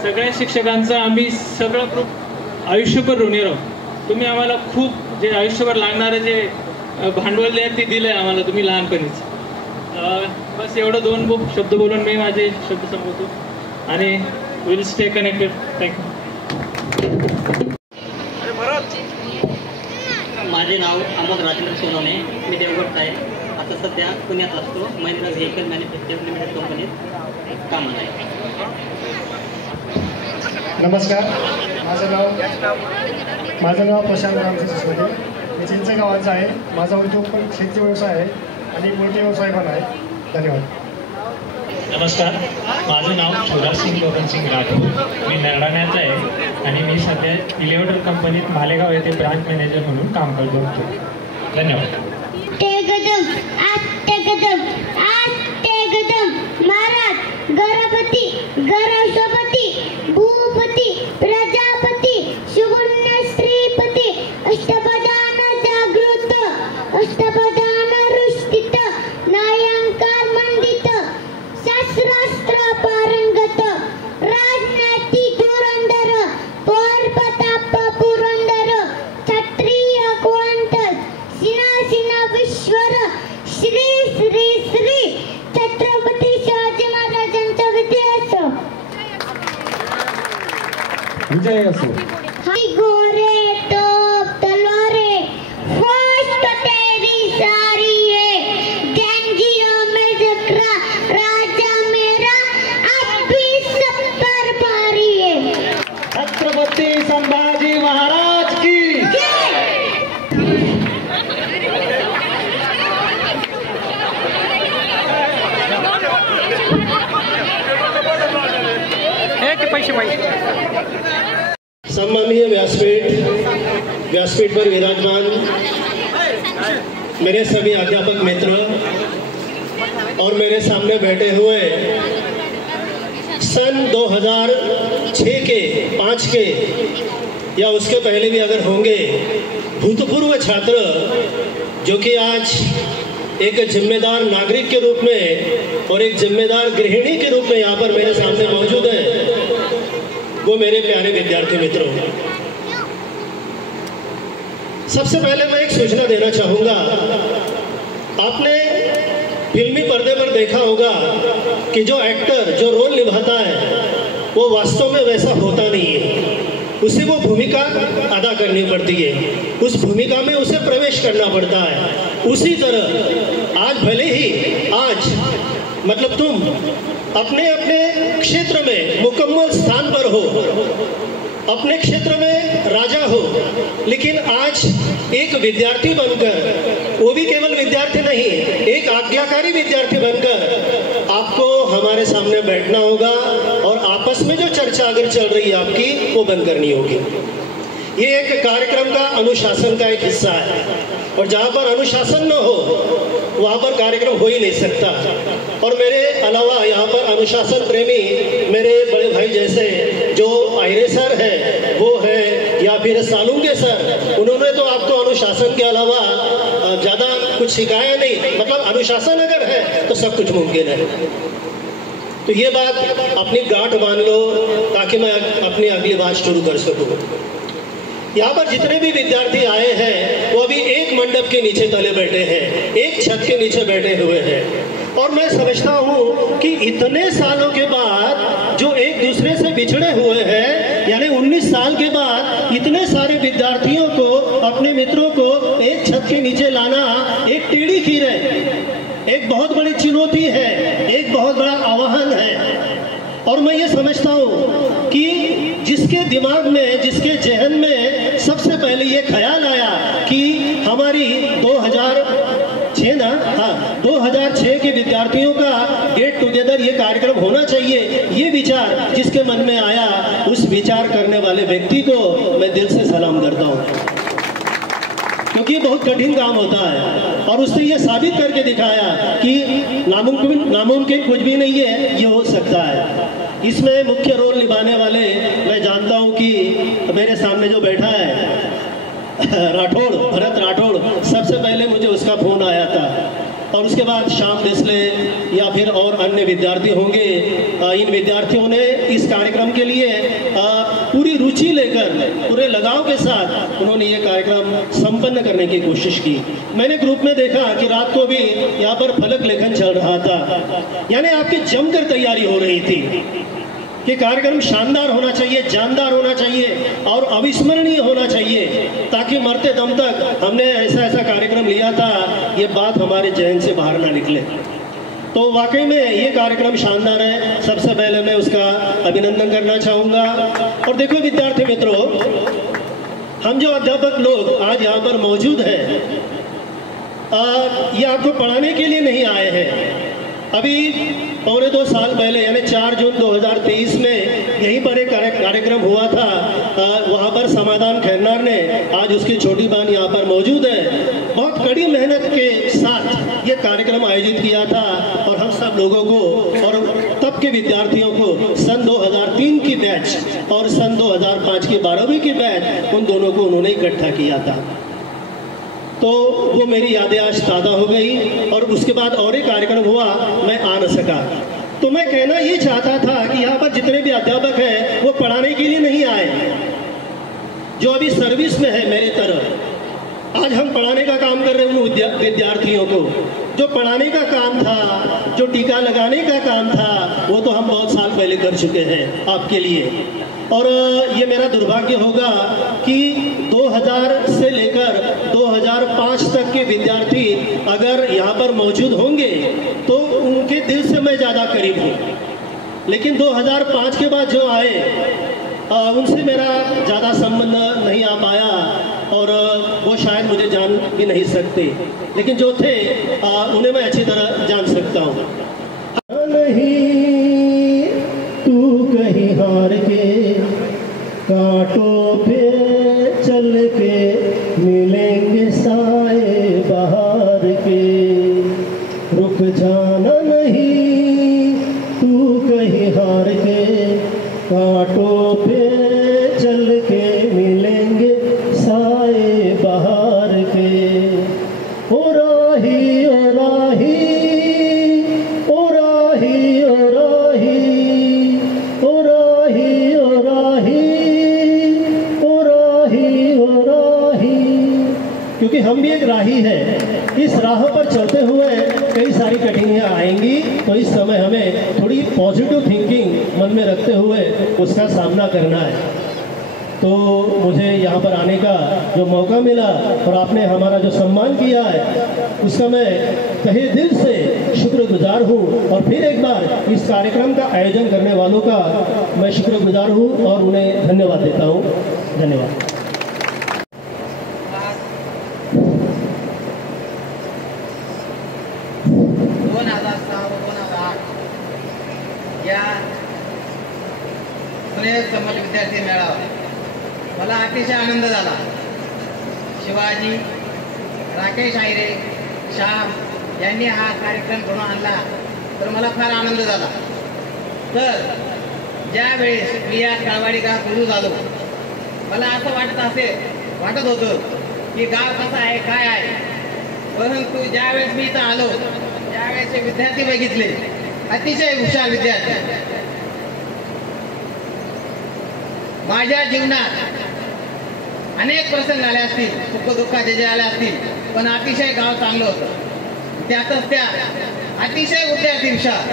सगळ्या शिक्षकांचा आम्ही सगळं खूप आयुष्यभर ऋणी राहू. तुम्ही आम्हाला खूप जे आयुष्यभर लागणारे जे भांडवल जे आहे ते दिलं आहे आम्हाला तुम्ही लहानपणीच. बस एवढं 2 शब्द बोलून मी माझे शब्द संपवतो आणि विल स्टे कनेक्टेड. थँक्यू. माझे नाव अमोल राजेंद्र सोनवणे, मी देवगडचा आहे. आता सध्या पुण्यात असतो. महिंद्रा व्हेकल मॅन्युफॅक्चर लिमिटेड कंपनीत कामाला आहे. नमस्कार, माझं नाव प्रशांत रामजी सिसोदे. मी चिंचगावांचा आहे. माझा उद्योग पण शेती व्यवसाय आहे आणि मोठी व्यवसाय पण आहे. धन्यवाद. नमस्कार, माझं नाव शिवराज सिंग गोविंद सिंग राठोड. मी नरडाण्याचा आहे आणि मी सध्या इलेव्हटर कंपनीत मालेगाव येथे ब्रांच मॅनेजर म्हणून काम करतो. धन्यवाद. महाराज गणपती गणपती भूपती प्रजापती सुगुण्य श्रीपती अष्टपदान जागृत अष्टपदान रुष्टित नायंकार मंडित शास्त्रास्त्र पारंगत राजनाती धुरंधर प्रताप पुरंदर क्षत्रिय क्वांटल सिना विश्वर श्री श्री श्री छत्रपती शिवाजी महाराजांचा विजय असो. गोरे तोप तलवारे फर्स्ट तेरी सारी है जंजीरों में जकरा राजा मेरा अब भी सब पर भारी है. सम्मानीय व्यासपीठ पर विराजमान मेरे सभी अध्यापक मित्र और मेरे सामने बैठे हुए सन 2006 के 5 के या उसके पहले भी अगर होंगे भूतपूर्व छात्र जो कि आज एक जिम्मेदार नागरिक के रूप में और एक जिम्मेदार गृहिणी के रूप में यहाँ पर मेरे सामने मौजूद है, वो मेरे प्यारे विद्यार्थी मित्रों, सबसे पहले मैं एक सूचना देना चाहूँगा। आपने फिल्मी पर्दे पर देखा होगा कि जो एक्टर जो रोल निभाता है वो वास्तव में वैसा होता नहीं है, उसे वो भूमिका अदा करनी पड़ती है, उस भूमिका में उसे प्रवेश करना पड़ता है। उसी तरह आज भले ही आज मतलब तुम अपने अपने क्षेत्र में मुकम्मल स्थान पर हो, अपने क्षेत्र में राजा हो, लेकिन आज एक विद्यार्थी बनकर, वो भी केवल विद्यार्थी नहीं, एक आज्ञाकारी विद्यार्थी बनकर आपको हमारे सामने बैठना होगा और आपस में जो चर्चा अगर चल रही है आपकी वो बंद करनी होगी। ये एक कार्यक्रम का अनुशासन का एक हिस्सा है और जहाँ पर अनुशासन न हो वहाँ पर कार्यक्रम हो ही नहीं सकता। और मेरे अलावा यहाँ पर अनुशासन प्रेमी मेरे बड़े भाई जैसे जो आयरे सर है वो है या फिर सालुंगे सर, उन्होंने तो आपको अनुशासन के अलावा ज़्यादा कुछ सिखाया नहीं, मतलब अनुशासन अगर है तो सब कुछ मुमकिन है। तो ये बात अपनी गांठ बांध लो ताकि मैं अपनी अगली बात शुरू कर सकूँ। यहाँ पर जितने भी विद्यार्थी आए हैं वो अभी एक मंडप के नीचे तले बैठे हैं, एक छत के नीचे बैठे हुए हैं, और मैं समझता हूँ कि इतने सालों के बाद जो एक दूसरे से बिछड़े हुए हैं, यानी 19 साल के बाद इतने सारे विद्यार्थियों को, अपने मित्रों को एक छत के नीचे लाना एक टेढ़ी खीर है, एक बहुत बड़ी चुनौती है, एक बहुत बड़ा आह्वान है। और मैं ये समझता हूँ कि जिसके दिमाग में, जिसके जहन में सबसे पहले ये ख्याल आया कि हमारी 2006 के विद्यार्थियों का गेट टुगेदर ये कार्यक्रम होना चाहिए, ये विचार जिसके मन में आया, उस विचार करने वाले व्यक्ति को मैं दिल से सलाम करता हूँ, क्योंकि ये बहुत कठिन काम होता है और उसने ये साबित करके दिखाया कि नामुमकिन कुछ भी नहीं है, ये हो सकता है। इसमें मुख्य रोल निभाने वाले मैं जानता हूँ कि मेरे सामने जो बैठा है राठौड़, भरत राठौड़, सबसे पहले मुझे उसका फोन आया था और उसके बाद श्याम देसले या फिर और अन्य विद्यार्थी होंगे। इन विद्यार्थियों ने इस कार्यक्रम के लिए पूरी रुचि लेकर, पूरे लगाव के साथ उन्होंने ये कार्यक्रम संपन्न करने की कोशिश की। मैंने ग्रुप में देखा कि रात को भी यहाँ पर फलक लेखन चल रहा था, यानी आपकी जमकर तैयारी हो रही थी कि कार्यक्रम शानदार होना चाहिए, जानदार होना चाहिए और अविस्मरणीय होना चाहिए, ताकि मरते दम तक हमने ऐसा ऐसा कार्यक्रम लिया था ये बात हमारे जहन से बाहर ना निकले। तो वाकई में ये कार्यक्रम शानदार है, सबसे पहले मैं उसका अभिनंदन करना चाहूँगा। और देखो विद्यार्थी मित्रों, हम जो अध्यापक लोग आज यहाँ पर मौजूद हैं, ये आपको पढ़ाने के लिए नहीं आए हैं। अभी 1.25 साल पहले यानी 4 जून 2023 में यहीं पर एक कार्यक्रम हुआ था, वहाँ पर समाधान खैरनार ने, आज उसकी छोटी बहन यहाँ पर मौजूद है, बहुत कड़ी मेहनत के साथ ये कार्यक्रम आयोजित किया था और हम सब लोगों को और तब के विद्यार्थियों को सन 2003 की बैच और सन 2005 की 12वीं की बैच, उन दोनों को उन्होंने इकट्ठा किया था। तो वो मेरी यादें आज ताज़ा हो गई और उसके बाद और एक कार्यक्रम हुआ, मैं आ न सका। तो मैं कहना ये चाहता था कि यहाँ पर जितने भी अध्यापक हैं वो पढ़ाने के लिए नहीं आए, जो अभी सर्विस में है मेरे तरह। आज हम पढ़ाने का काम कर रहे हैं उन विद्यार्थियों को, जो पढ़ाने का काम था, जो टीका लगाने का काम था, वो तो हम बहुत साल पहले कर चुके हैं आपके लिए। और ये मेरा दुर्भाग्य होगा कि 2000 से लेकर 2005 तक के विद्यार्थी अगर यहाँ पर मौजूद होंगे तो उनके दिल से मैं ज़्यादा करीब हूँ, लेकिन 2005 के बाद जो आए उनसे मेरा ज़्यादा संबंध नहीं आ पाया और वो शायद मुझे जान भी नहीं सकते, लेकिन जो थे उन्हें मैं अच्छी तरह जान सकता हूँ। नहीं तू कहीं हार के मिलेंगे साए बहार के, रुक जाना नहीं तू कहीं हार के, कांटों पे चल के मिलेंगे साए बहार के। ओ राही ओ राही ओ राही ओ राही ओ राही ओ राही ओ राही ओ राही। क्योंकि हम भी एक राही है, इस राह पर चलते हुए कई सारी कठिनाइयाँ आएंगी, तो इस समय हमें थोड़ी पॉजिटिव थिंकिंग मन में रखते हुए उसका सामना करना है। तो मुझे यहाँ पर आने का जो मौका मिला और आपने हमारा जो सम्मान किया है, उसका मैं तहे दिल से शुक्रगुजार हूँ। और फिर एक बार इस कार्यक्रम का आयोजन करने वालों का मैं शुक्रगुजार हूँ और उन्हें धन्यवाद देता हूँ। धन्यवाद। या समाज विद्यार्थी मेळावा मला अतिशय आनंद झाला। शिवाजी, राकेश आयरे, श्याम यांनी हा कार्यक्रम घडवून आणला, तर मला फार आनंद झाला। तर ज्यावेळेस मी या काळवाडी गावात रुजू झालो, मला असं वाटत होतं की गाव कसं आहे, काय आहे। परंतु ज्यावेळेस मी इथं आलो, त्यावेळेस विद्यार्थी बघितले, अतिशय हुशार विद्यार्थी। माझ्या जीवनात अनेक प्रसंग आले असतील, सुख दुःखाचे जे आले असतील, पण अतिशय गाव चांगलं होतं। त्यातच त्या अतिशय विद्यार्थी हुशार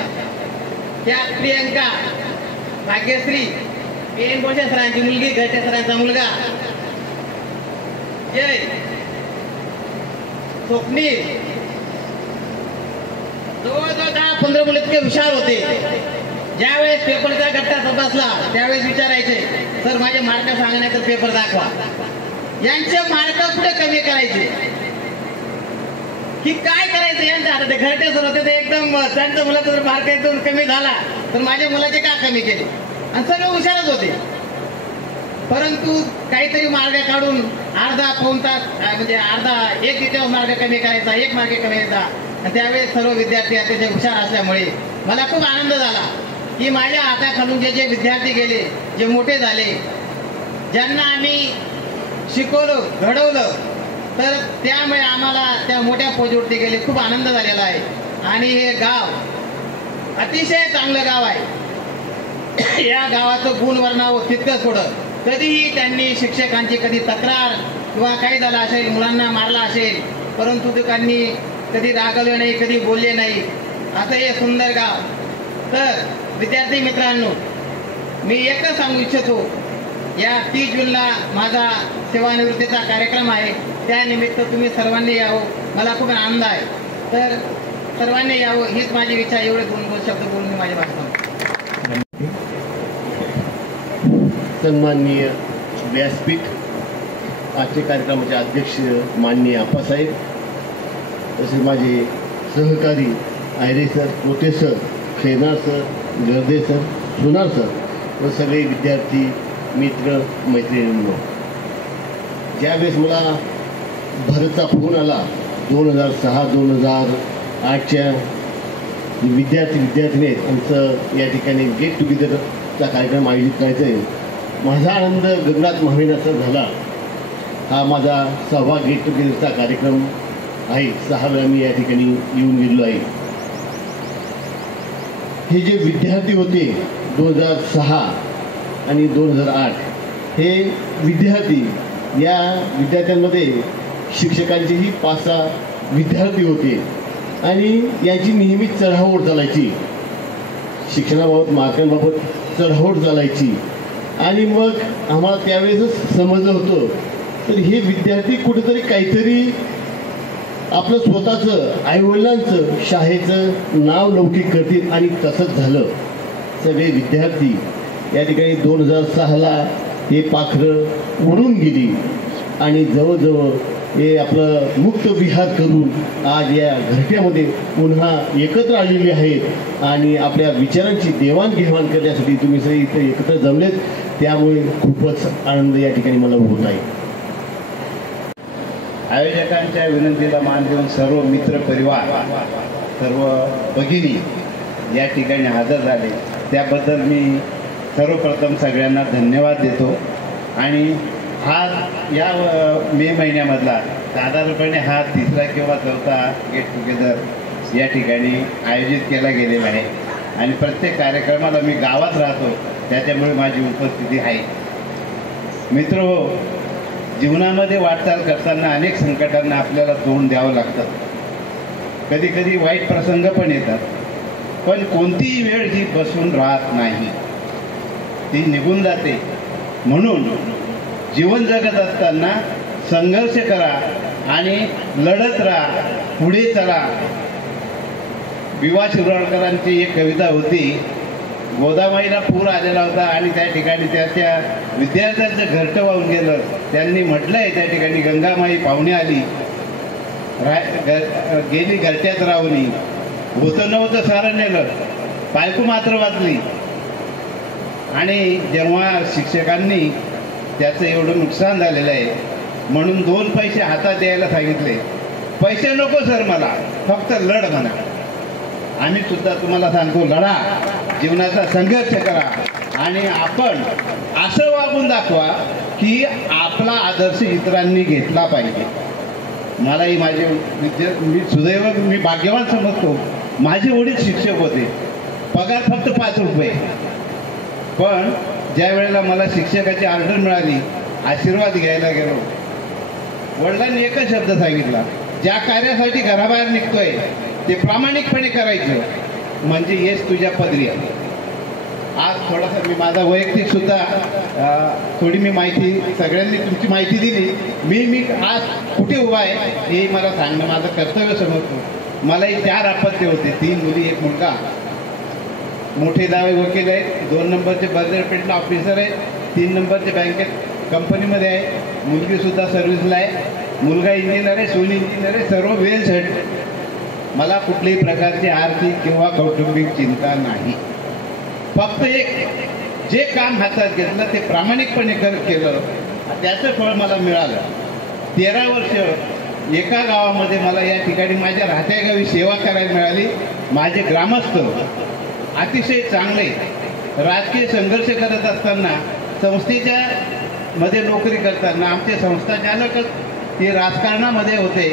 त्या प्रियंका, भाग्यश्री, एन बोशे सरांची मुलगी, घरटे सरांचा मुलगा जय, स्वप्नील, जवळजवळ 10-15 मुलं इतके हुशार होते। ज्यावेळेस पेपरचा गट्टा तपासला त्यावेळेस विचारायचे, सर माझे मार्क सांगा नाही तर पेपर दाखवा। यांचे मार्क कुठे कमी करायचे की काय करायचं यांच्या हातात। घरटे सर होते ते एकदम, त्यांच्या मुलाचा जर मार्क एकदम कमी झाला तर माझ्या मुलाचे का कमी केले, आणि सर्व हुशारच होते। परंतु काहीतरी मार्ग काढून अर्धा पाऊण तास म्हणजे एक तिथे मार्ग कमी करायचा, 1 मार्ग कमी करायचा। त्यावेळेस सर्व विद्यार्थी अतिशय हुशार असल्यामुळे मला खूप आनंद झाला की माझ्या हाताखालून जे विद्यार्थी गेले, जे मोठे झाले, ज्यांना आम्ही शिकवलं, घडवलं, तर त्यामुळे आम्हाला त्या मोठ्या पोजवरती गेले, खूप आनंद झालेला आहे। आणि हे गाव अतिशय चांगलं गाव आहे। या गावाचं गुण वर्णावं तितकंच थोडं। कधीही त्यांनी शिक्षकांची कधी तक्रार किंवा काही झालं असेल, मुलांना मारला असेल, परंतु त्यांनी कधी रागवले नाही, कधी बोलले नाही, असं हे सुंदर गाव। तर विद्यार्थी मित्रांनो, मी एकच सांगू इच्छितो, या 30 जूनला माझा सेवानिवृत्तीचा कार्यक्रम आहे, त्यानिमित्त तुम्ही सर्वांनी यावं, मला खूप आनंद आहे। तर सर्वांनी यावं हीच माझी इच्छा। एवढे 2 शब्द बोलून मी माझी भाषण संपतो। सन्माननीय व्यासपीठ, आजच्या कार्यक्रमाचे अध्यक्ष माननीय आप्पासाहेब, तसेच माझे सहकारी Ayre sir, Pote sir, Khernar sir, Garde sir, Sonar sir व सगळे विद्यार्थी मित्र मैत्रिणींनो, ज्यावेळेस मला भरतचा फोन आला 2006-2008च्या विद्यार्थी आहेत, आमचं या ठिकाणी गेट टुगेदरचा कार्यक्रम आयोजित करायचा आहे, माझा आनंद गगनात मावेनासा झाला। हा माझा 6वा गेट टुगेदरचा कार्यक्रम आहे। 6 वेळा मी या ठिकाणी येऊन गेलो आहे। हे जे विद्यार्थी होते 2006 आणि 2008, हे विद्यार्थी, या विद्यार्थ्यांमध्ये शिक्षकांचेही 5-6 विद्यार्थी होते आणि यांची नेहमी चढाओढ चालायची, शिक्षणाबाबत, मार्कांबाबत चढाओढ चालायची। आणि मग आम्हाला त्यावेळेसच समजलं होतं, तर हे विद्यार्थी कुठेतरी काहीतरी आपलं स्वतःचं, आईवडिलांचं, शाळेचं नाव लौकिक करतील, आणि तसंच झालं। सगळे विद्यार्थी या ठिकाणी 2006ला हे पाखरं उडून गेली आणि जवळजवळ हे आपलं मुक्त विहार करून आज या घरट्यामध्ये पुन्हा एकत्र आलेले आहेत आणि आपल्या विचारांची देवाणघेवाण करण्यासाठी तुम्ही सगळे इथे एकत्र जमलेत, त्यामुळे खूपच आनंद या ठिकाणी मला होत आहे। आयोजकांच्या विनंतीला मान देऊन सर्व मित्र परिवार, सर्व भगिनी या ठिकाणी हजर झाले, त्याबद्दल मी सर्वप्रथम सगळ्यांना धन्यवाद देतो. आणि हा या मे महिन्यामधला साधारणपणे हा 3रा किंवा 4था गेट टुगेदर या ठिकाणी आयोजित केला गेलेला आहे. आणि प्रत्येक कार्यक्रमाला मी गावात राहतो, त्याच्यामुळे माझी उपस्थिती आहे. मित्रहो, जीवनामध्ये वाटचाल करताना अनेक संकटांना आपल्याला तोंड द्यावं लागतं. कधी कधी वाईट प्रसंग पण येतात, पण कोणतीही वेळ ही बसून राहत नाही, ती निघून जाते. म्हणून जीवन जगत असताना संघर्ष करा आणि लढत राहा, पुढे चला. विवा शिरवाडकरांची एक कविता होती. गोदामाईला पूर आलेला होता आणि त्या ठिकाणी त्याच्या विद्यार्थ्यांचं घरटं वाहून गेलं. त्यांनी म्हटलं आहे त्या ठिकाणी, गंगामाई पाहुणे आली, गेली घरट्यात राहुनी, होतं नव्हतं सारं नेलं, बायको मात्र वाचली. आणि जेव्हा शिक्षकांनी त्याचं एवढं नुकसान झालेलं आहे म्हणून 2 पैसे हातात द्यायला सांगितले. पैसे नको सर मला, फक्त लढ म्हणा. आम्ही सुद्धा तुम्हाला सांगतो, लढा, जीवनाचा संघर्ष करा आणि आपण असं वागून दाखवा की आपला आदर्श इतरांनी घेतला पाहिजे. मलाही माझे मी सुदैव, मी भाग्यवान समजतो. माझे वडील शिक्षक होते, पगार फक्त 5 रुपये. पण ज्या वेळेला मला शिक्षकाची ऑर्डर मिळाली, आशीर्वाद घ्यायला गेलो, वडिलांनी एकच शब्द सांगितला, ज्या कार्यासाठी घराबाहेर निघतोय ते प्रामाणिकपणे करायचं, म्हणजे हेच तुझ्या पदरी आहे. आज थोडासा मी माझा वैयक्तिक सुद्धा थोडी मी माहिती, सगळ्यांनी तुमची माहिती दिली. मी आज कुठे उभा आहे हे मला सांगणं माझं कर्तव्य समजतो. मलाही 4 अपत्य होते, 3 मुली 1 मुलगा. मोठे दावे वकील आहेत, 2 नंबरचे बाजारपेठला ऑफिसर आहेत, 3 नंबरचे बँकेत कंपनीमध्ये आहे, मुलगीसुद्धा सर्व्हिसला आहे, मुलगा इंजिनियर आहे, सून इंजिनियर आहे, सर्व वेल सेट. मला कुठल्याही प्रकारची आर्थिक किंवा कौटुंबिक चिंता नाही. फक्त एक जे काम हातात घेतलं ते प्रामाणिकपणे केलं, त्याचं फळ मला मिळालं. 13 वर्ष एका गावामध्ये मला या ठिकाणी माझ्या राहत्या गावी सेवा करायला मिळाली. माझे ग्रामस्थ अतिशय चांगले. राजकीय संघर्ष करत असताना, संस्थेच्या मध्ये नोकरी करताना आमचे संस्थाचालकच ते राजकारणामध्ये होते.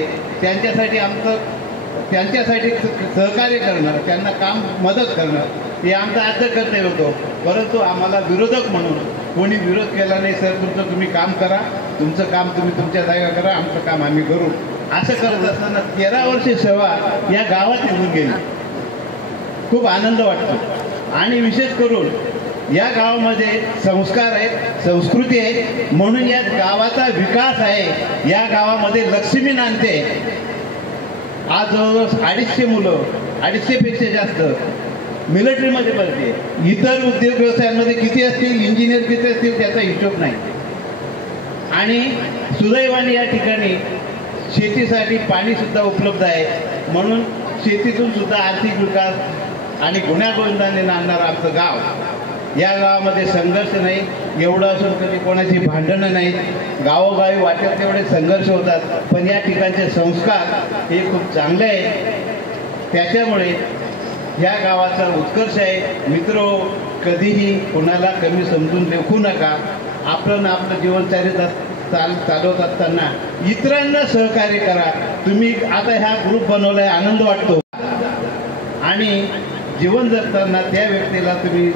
त्यांच्यासाठी सहकार्य करणं, त्यांना काम मदत करणं हे आमचं आद्य कर्तव्य होतं. परंतु आम्हाला विरोधक म्हणून कोणी विरोध केला नाही. सर, तुमचं तुम्ही काम करा, तुमचं काम तुम्ही तुमच्या जागा करा, आमचं काम आम्ही करू. असं करत असताना 13 वर्षे सेवा या गावात निघून गेली. खूप आनंद वाटतो. आणि विशेष करून या गावामध्ये संस्कार आहेत, संस्कृती आहे, म्हणून या गावाचा विकास आहे. या गावामध्ये लक्ष्मी नांदते. आज जवळजवळ 250 मुलं, 250पेक्षा जास्त मिलिटरीमध्ये पडते. इतर उद्योग व्यवसायांमध्ये किती असतील, इंजिनियर किती असतील, त्याचा हिशोब नाही. आणि सुदैवाने या ठिकाणी शेतीसाठी पाणीसुद्धा उपलब्ध आहे, म्हणून शेतीतून सुद्धा आर्थिक विकास आणि गुण्यागोविंदाने नांदणारं आमचं गाव. या गावामध्ये संघर्ष नाही. एवढं असून कधी कोणाची भांडणं नाहीत. गावोगावी वाटेल तेवढे संघर्ष होतात, पण या ठिकाणचे संस्कार हे खूप चांगले आहे. त्याच्यामुळे या गावाचा उत्कर्ष आहे. मित्र, कधीही कोणाला कमी समजून लेखू नका. आपलं जीवन चालवत असताना इतरांना सहकार्य करा. तुम्ही आता ह्या ग्रुप बनवलाय, आनंद वाटतो. आणि जीवन जगताना त्या व्यक्तीला तुम्ही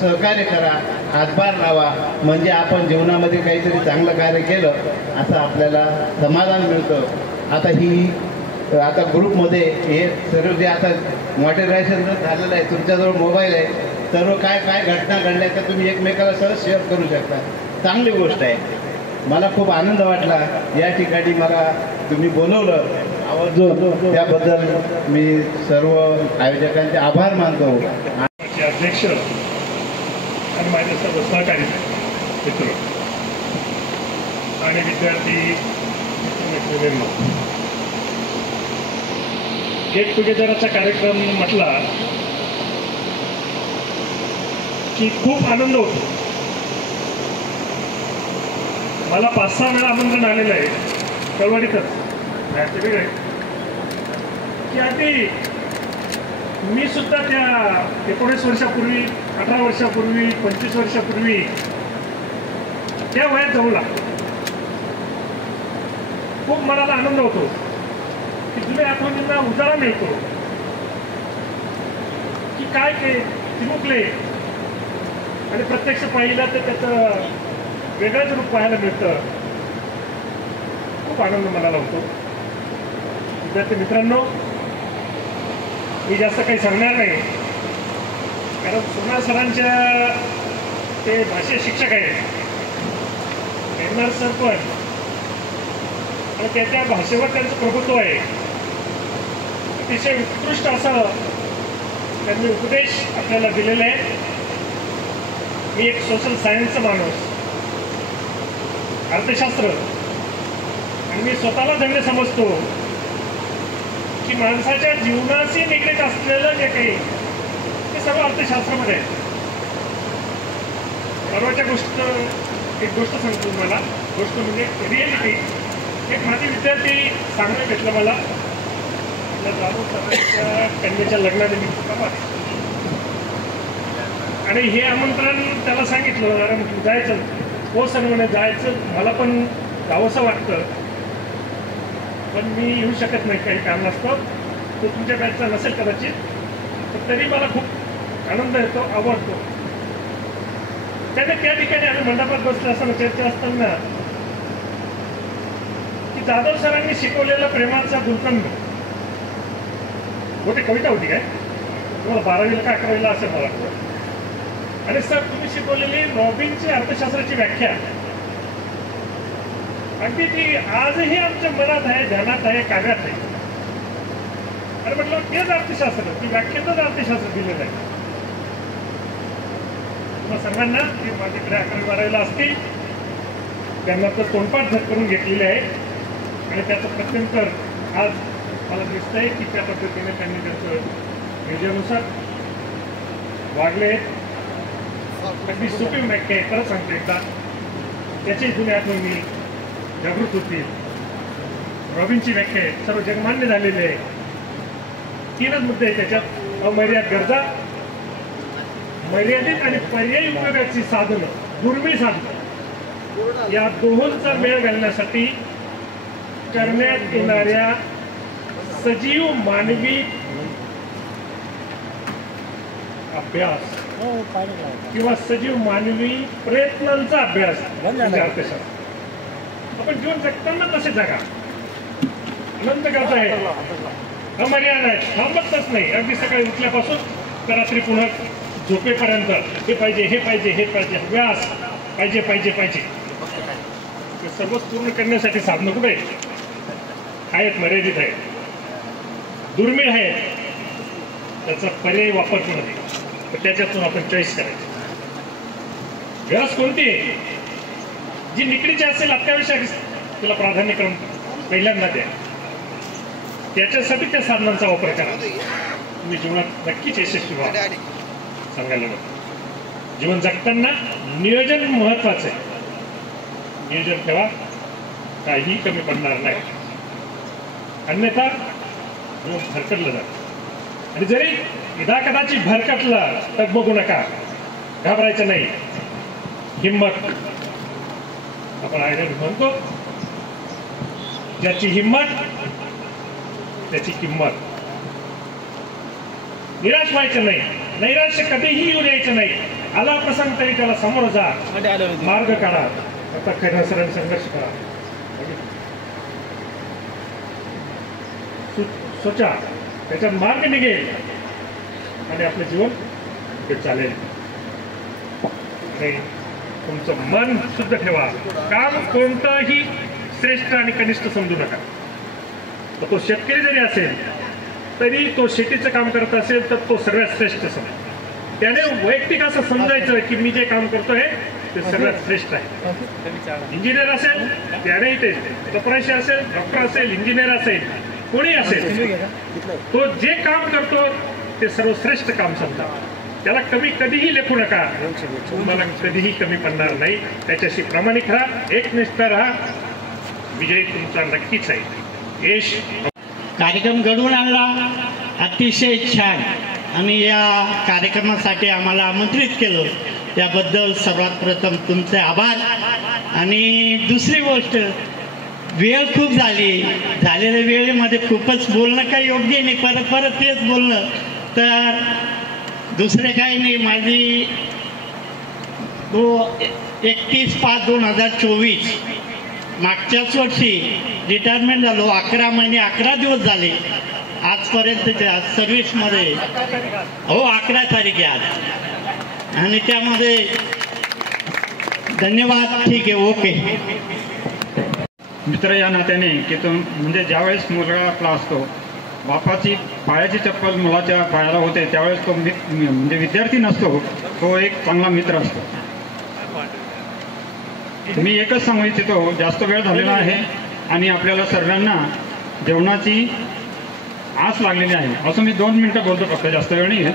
सहकार्य करा, हातभार लावा, म्हणजे आपण जीवनामध्ये काहीतरी चांगलं कार्य केलं असं आपल्याला समाधान मिळतं. आता ग्रुपमध्ये हे सर्व जे आता मॉडेरायझेशन झालेलं आहे, तुमच्याजवळ मोबाईल आहे, सर्व काय घटना घडल्या त्या तुम्ही एकमेकाला सहज शेअर करू शकता. चांगली गोष्ट आहे. मला खूप आनंद वाटला या ठिकाणी मला तुम्ही बोलवलं, आवर्जून त्याबद्दल मी सर्व आयोजकांचे आभार मानतो. अध्यक्ष आणि माझे सर्व सहकारी मित्र आणि विद्यार्थी मित्र, गेट टुगेदरचा कार्यक्रम म्हटला की खूप आनंद होतो. मला 5-6 वेळा आमंत्रण आलेलं आहे, चळवळीतच राहायचं वेगळं आहे की आधी मी सुद्धा त्या 19 वर्षापूर्वी 18 वर्षापूर्वी 25 वर्षापूर्वी त्या वयात जाऊ लागतो. खूप मनाला आनंद होतो की जुन्या आठवणींना उजाळा मिळतो की काय ते चिमुकले आणि प्रत्यक्ष पाहिलं तर त्याचं वेगळंच रूप पाहायला मिळतं. खूप आनंद मनाला होतो. विद्यार्थी मित्रांनो, मी जास्त काही सांगणार नाही कारण सोनार सरांच्या ते भाषा शिक्षक आहेत एमआर सर पण, आणि त्या भाषेवर त्यांचं प्रभुत्व आहे. अतिशय उत्कृष्ट असं त्यांनी उपदेश आपल्याला दिलेला आहे. मी एक सोशल सायन्सचा माणूस, अर्थशास्त्र, आणि मी स्वतःला धन्य समजतो की माणसाच्या जीवनाशी निगडीत असलेलं जे काही ते सर्व अर्थशास्त्रामध्ये आहे. परवाच्या एक गोष्ट सांगतो तुम्हाला. गोष्ट म्हणजे रिअलिटी. एक माझे विद्यार्थी सांगणं भेटलं मला दादू सरांच्या कन्याच्या लग्नानिमित्त आणि हे आमंत्रण त्याला सांगितलं कारण जायचं. हो सर म्हणे जायचं, मला पण जावंसं वाटतं पण मी येऊ शकत नाही काही कारणास्तव. तो तुमच्या बॅचचा नसेल कदाचित, पण तरी मला खूप आनंद येतो, आवडतो. त्याने त्या ठिकाणी आम्ही मंडपात बसलो असताना चर्चा असताना की जाधव सरांनी शिकवलेला प्रेमाचा गुलकंद मोठी कविता होती काय तुम्हाला 12वीला का 11वीला असेल मला वाटतं. आणि सर तुम्ही शिकवलेली रॉबिनची अर्थशास्त्राची व्याख्या अगदी ती आजही आमच्या मनात आहे, ध्यानात आहे, काव्यात आहे. आणि म्हटलं तेच अर्थशास्त्र, ती व्याख्येतच अर्थशास्त्र दिलेलं आहे. तुम्हाला सर्वांना की माझ्याकडे 11वी 12वीला असतील त्यांना तर तोंडपाठ करून घेतलेले आहे आणि त्याचं प्रत्यंतर आज मला दिसतंय की त्या पद्धतीने त्यांनी त्याचं विजयानुसार वागले. अगदी सोपी व्याख्या आहे, परत सांगते एकदा, त्याची जुन्या आठवणी जागृत होतील. रॉबिनची व्याख्या आहे, सर्व जगमान्य झालेले आहे. 3च मुद्दे आहेत त्याच्यात: अमर्याद गरजा, मर्यादित आणि पर्यायी उपयोगाची साधनं, दुर्मिळ साधनं, या दोहोंचा मेळ घालण्यासाठी करण्यात येणाऱ्या सजीव मानवी अभ्यास किंवा सजीव मानवी प्रयत्नांचा अभ्यास म्हणजे अर्थशास्त्र. आपण जीवन जगताना तसे जगा. अनंत करता आहे, अमर्याद आहे, थांबतच नाही. अगदी सकाळी उठल्यापासून तर रात्री पुन्हा झोपेपर्यंत हे पाहिजे, हे पाहिजे, हे पाहिजे, अभ्यास पाहिजे पाहिजे पाहिजे. सर्वच पूर्ण करण्यासाठी साधनं कुठे आहेत? मर्यादित आहेत, दुर्मिळ आहेत. त्याचा पर्यायी वापर पण आहे, तर त्याच्यातून आपण चॉईस करायची. गरज कोणती आहे? जी निकडीची असेल, अत्यावश्यक, तिला प्राधान्यक्रम पहिल्यांदा द्या. त्याच्यासाठी त्या साधनांचा वापर करा. तुम्ही जीवनात नक्कीच यशस्वी व्हा. सांगायला नको. जीवन जगताना नियोजन महत्वाचं आहे. नियोजन ठेवा, काही कमी पडणार नाही. अन्यथा जीवन भरकटलं जातं. आणि जरी यदा कदाचित भरकटला तर बघू नका, घाबरायचं नाही. हिम्मत आपण आयडिया म्हणतो, ज्याची हिम्मत त्याची किंमत. निराश व्हायचं नाही, नैराश्य कधीही येऊ द्यायचं नाही. आला प्रसंग तरी त्याला समोर जा, मार्ग काढा, आता खऱ्या सरांनी संघर्ष करा. सोचा, त्याच्यात मार्ग निघेल आणि आपलं जीवन ते चालेल. तुमचं मन शुद्ध ठेवा. काम कोणताही श्रेष्ठ आणि कनिष्ठ समजू नका. तर तो शेतकरी जरी असेल तरी तो शेतीचं काम करत असेल तर तो सर्वात श्रेष्ठ समज. त्याने वैयक्तिक असं समजायचं की मी जे काम करतोय ते सर्वात श्रेष्ठ आहे. इंजिनियर असेल त्यानेही ते, चपराशी असेल, डॉक्टर असेल, इंजिनियर असेल, कोणी असेल, तो जे काम करतो ते सर्वश्रेष्ठ काम समजा. त्याला कमी कधीही लेखू नका. तुम्हाला कधीही कमी पडणार नाही. त्याच्याशी प्रामाणिक राहा, एकनिष्ठ राहा, विजय तुमचा नक्कीच आहे. यश कार्यक्रम घडवून आणला अतिशय छान आणि या कार्यक्रमासाठी आम्हाला आमंत्रित केलं त्याबद्दल सर्वात प्रथम तुमचे आभार. आणि दुसरी गोष्ट, वेळ खूप झालेल्या वेळेमध्ये खूपच बोलणं काही योग्य नाही, परत तेच बोलणं, तर दुसरे काही नाही. माझी 31/5/2024 मागच्याच वर्षी रिटायरमेंट झालो. 11 महिने 11 दिवस झाले आजपर्यंतच्या सर्व्हिसमध्ये. हो, 11 तारीख आहे आज. आणि त्यामध्ये धन्यवाद. ठीक आहे, ओके. मित्र या नात्याने की तो म्हणजे ज्यावेळेस मुलगा आपला असतो, बापाची पायाची चप्पल मुलाच्या पायाला होते, त्यावेळेस तो म्हणजे विद्यार्थी नसतो, तो एक चांगला मित्र असतो. मी एकच सांगू इच्छितो, जास्त वेळ झालेला आहे आणि आपल्याला सर्वांना जेवणाची आस लागलेली आहे. असं मी 2 मिनटं बोलतो, फक्त जास्त वेळ नाही.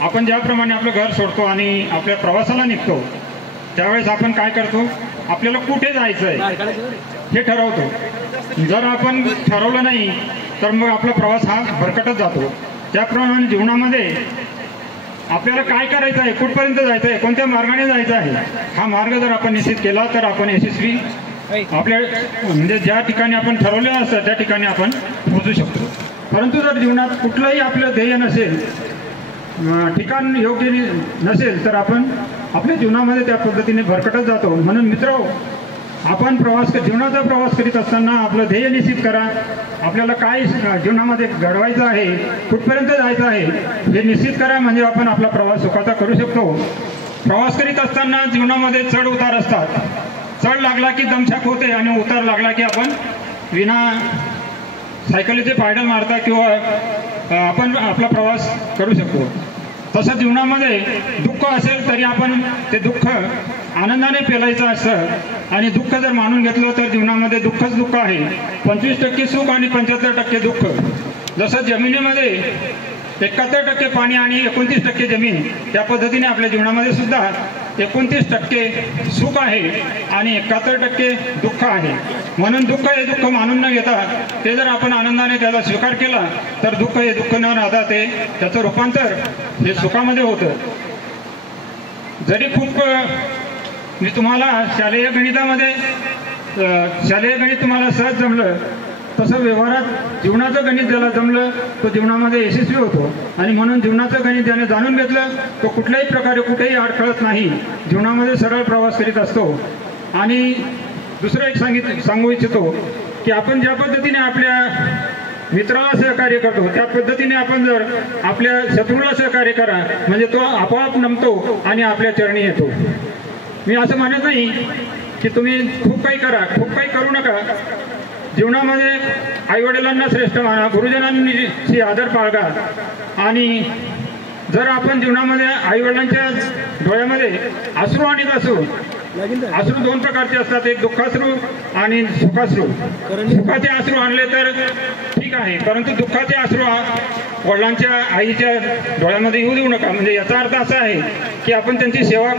आपण ज्याप्रमाणे आपलं घर सोडतो आणि आपल्या प्रवासाला निघतो, त्यावेळेस आपण काय करतो, आपल्याला कुठे जायचं आहे हे ठरवतो. जर आपण ठरवलं नाही तर मग आपला प्रवास हा भरकटत जातो. त्याप्रमाणे जीवनामध्ये आपल्याला काय करायचं आहे, कुठपर्यंत जायचं आहे, कोणत्या मार्गाने जायचं आहे, हा मार्ग जर आपण निश्चित केला तर आपण यशस्वी आपल्या म्हणजे ज्या ठिकाणी आपण ठरवलेलं असतं त्या ठिकाणी आपण पोहोचू शकतो. परंतु जर जीवनात कुठलंही आपलं ध्येय नसेल, ठिकाण योग्य नसेल, तर आपण आपल्या जीवनामध्ये त्या पद्धतीने भरकटत जातो. म्हणून मित्र, आपण जीवनाचा प्रवास करीत असताना आपलं ध्येय निश्चित करा. आपल्याला काय जीवनामध्ये घडवायचं आहे, कुठपर्यंत जायचं आहे हे निश्चित करा, म्हणजे आपण आपला प्रवास सुखाचा करू शकतो. प्रवास करीत असताना जीवनामध्ये चढ उतार असतात. चढ लागला की दमछाक होते आणि उतार लागला की आपण विना सायकलीचे पायडल मारता किंवा आपण आपला प्रवास करू शकतो. तसं जीवनामध्ये दुःख असेल तरी आपण ते दुःख आनंदाने पेलायचं असतं. आणि दुःख जर मानून घेतलं तर जीवनामध्ये दुःखच दुःख आहे. 25% सुख आणि 75% दुःख. जसं जमिनीमध्ये 71% पाणी आणि 29% जमीन, त्या पद्धतीने आपल्या जीवनामध्ये सुद्धा 29% सुख आहे आणि 71% दुःख आहे. म्हणून दुःख हे दुःख मानून न घेता ते जर आपण आनंदाने त्याला स्वीकार केला तर दुःख हे दुःख न राहता ते त्याचं रूपांतर हे सुखामध्ये होतं. जरी खूप मी तुम्हाला शालेय गणित तुम्हाला सहज जमलं, तसं व्यवहारात जीवनाचं गणित ज्याला जमलं तो जीवनामध्ये यशस्वी होतो. आणि म्हणून जीवनाचं गणित ज्याने जाणून घेतलं तो कुठल्याही प्रकारे कुठेही अडखळत नाही, जीवनामध्ये सरळ प्रवास करीत असतो. आणि दुसरं एक सांगू इच्छितो की आपण ज्या पद्धतीने आपल्या मित्राला सहकार्य करतो त्या पद्धतीने आपण जर आपल्या शत्रूला सहकार्य करा, म्हणजे तो आपोआप नमतो आणि आपल्या चरणी येतो. मी असं म्हणत नाही की तुम्ही खूप काही करा, खूप काही करू नका. जीवनामध्ये आईवडिलांना श्रेष्ठ माना, गुरुजनांशी आदर बाळगा. आणि जर आपण जीवनामध्ये आईवडिलांच्या डोळ्यामध्ये अश्रू आणत असू, अश्रू 2 प्रकारचे असतात, एक दुःखाश्रू आणि सुखाश्रू. सुखाचे अश्रू आणले तर ठीक आहे, परंतु दुःखाचे अश्रू वडिलांच्या आईच्या डोळ्यामध्ये येऊ देऊ नका. म्हणजे याचा अर्थ असा आहे की आपण त्यांची सेवा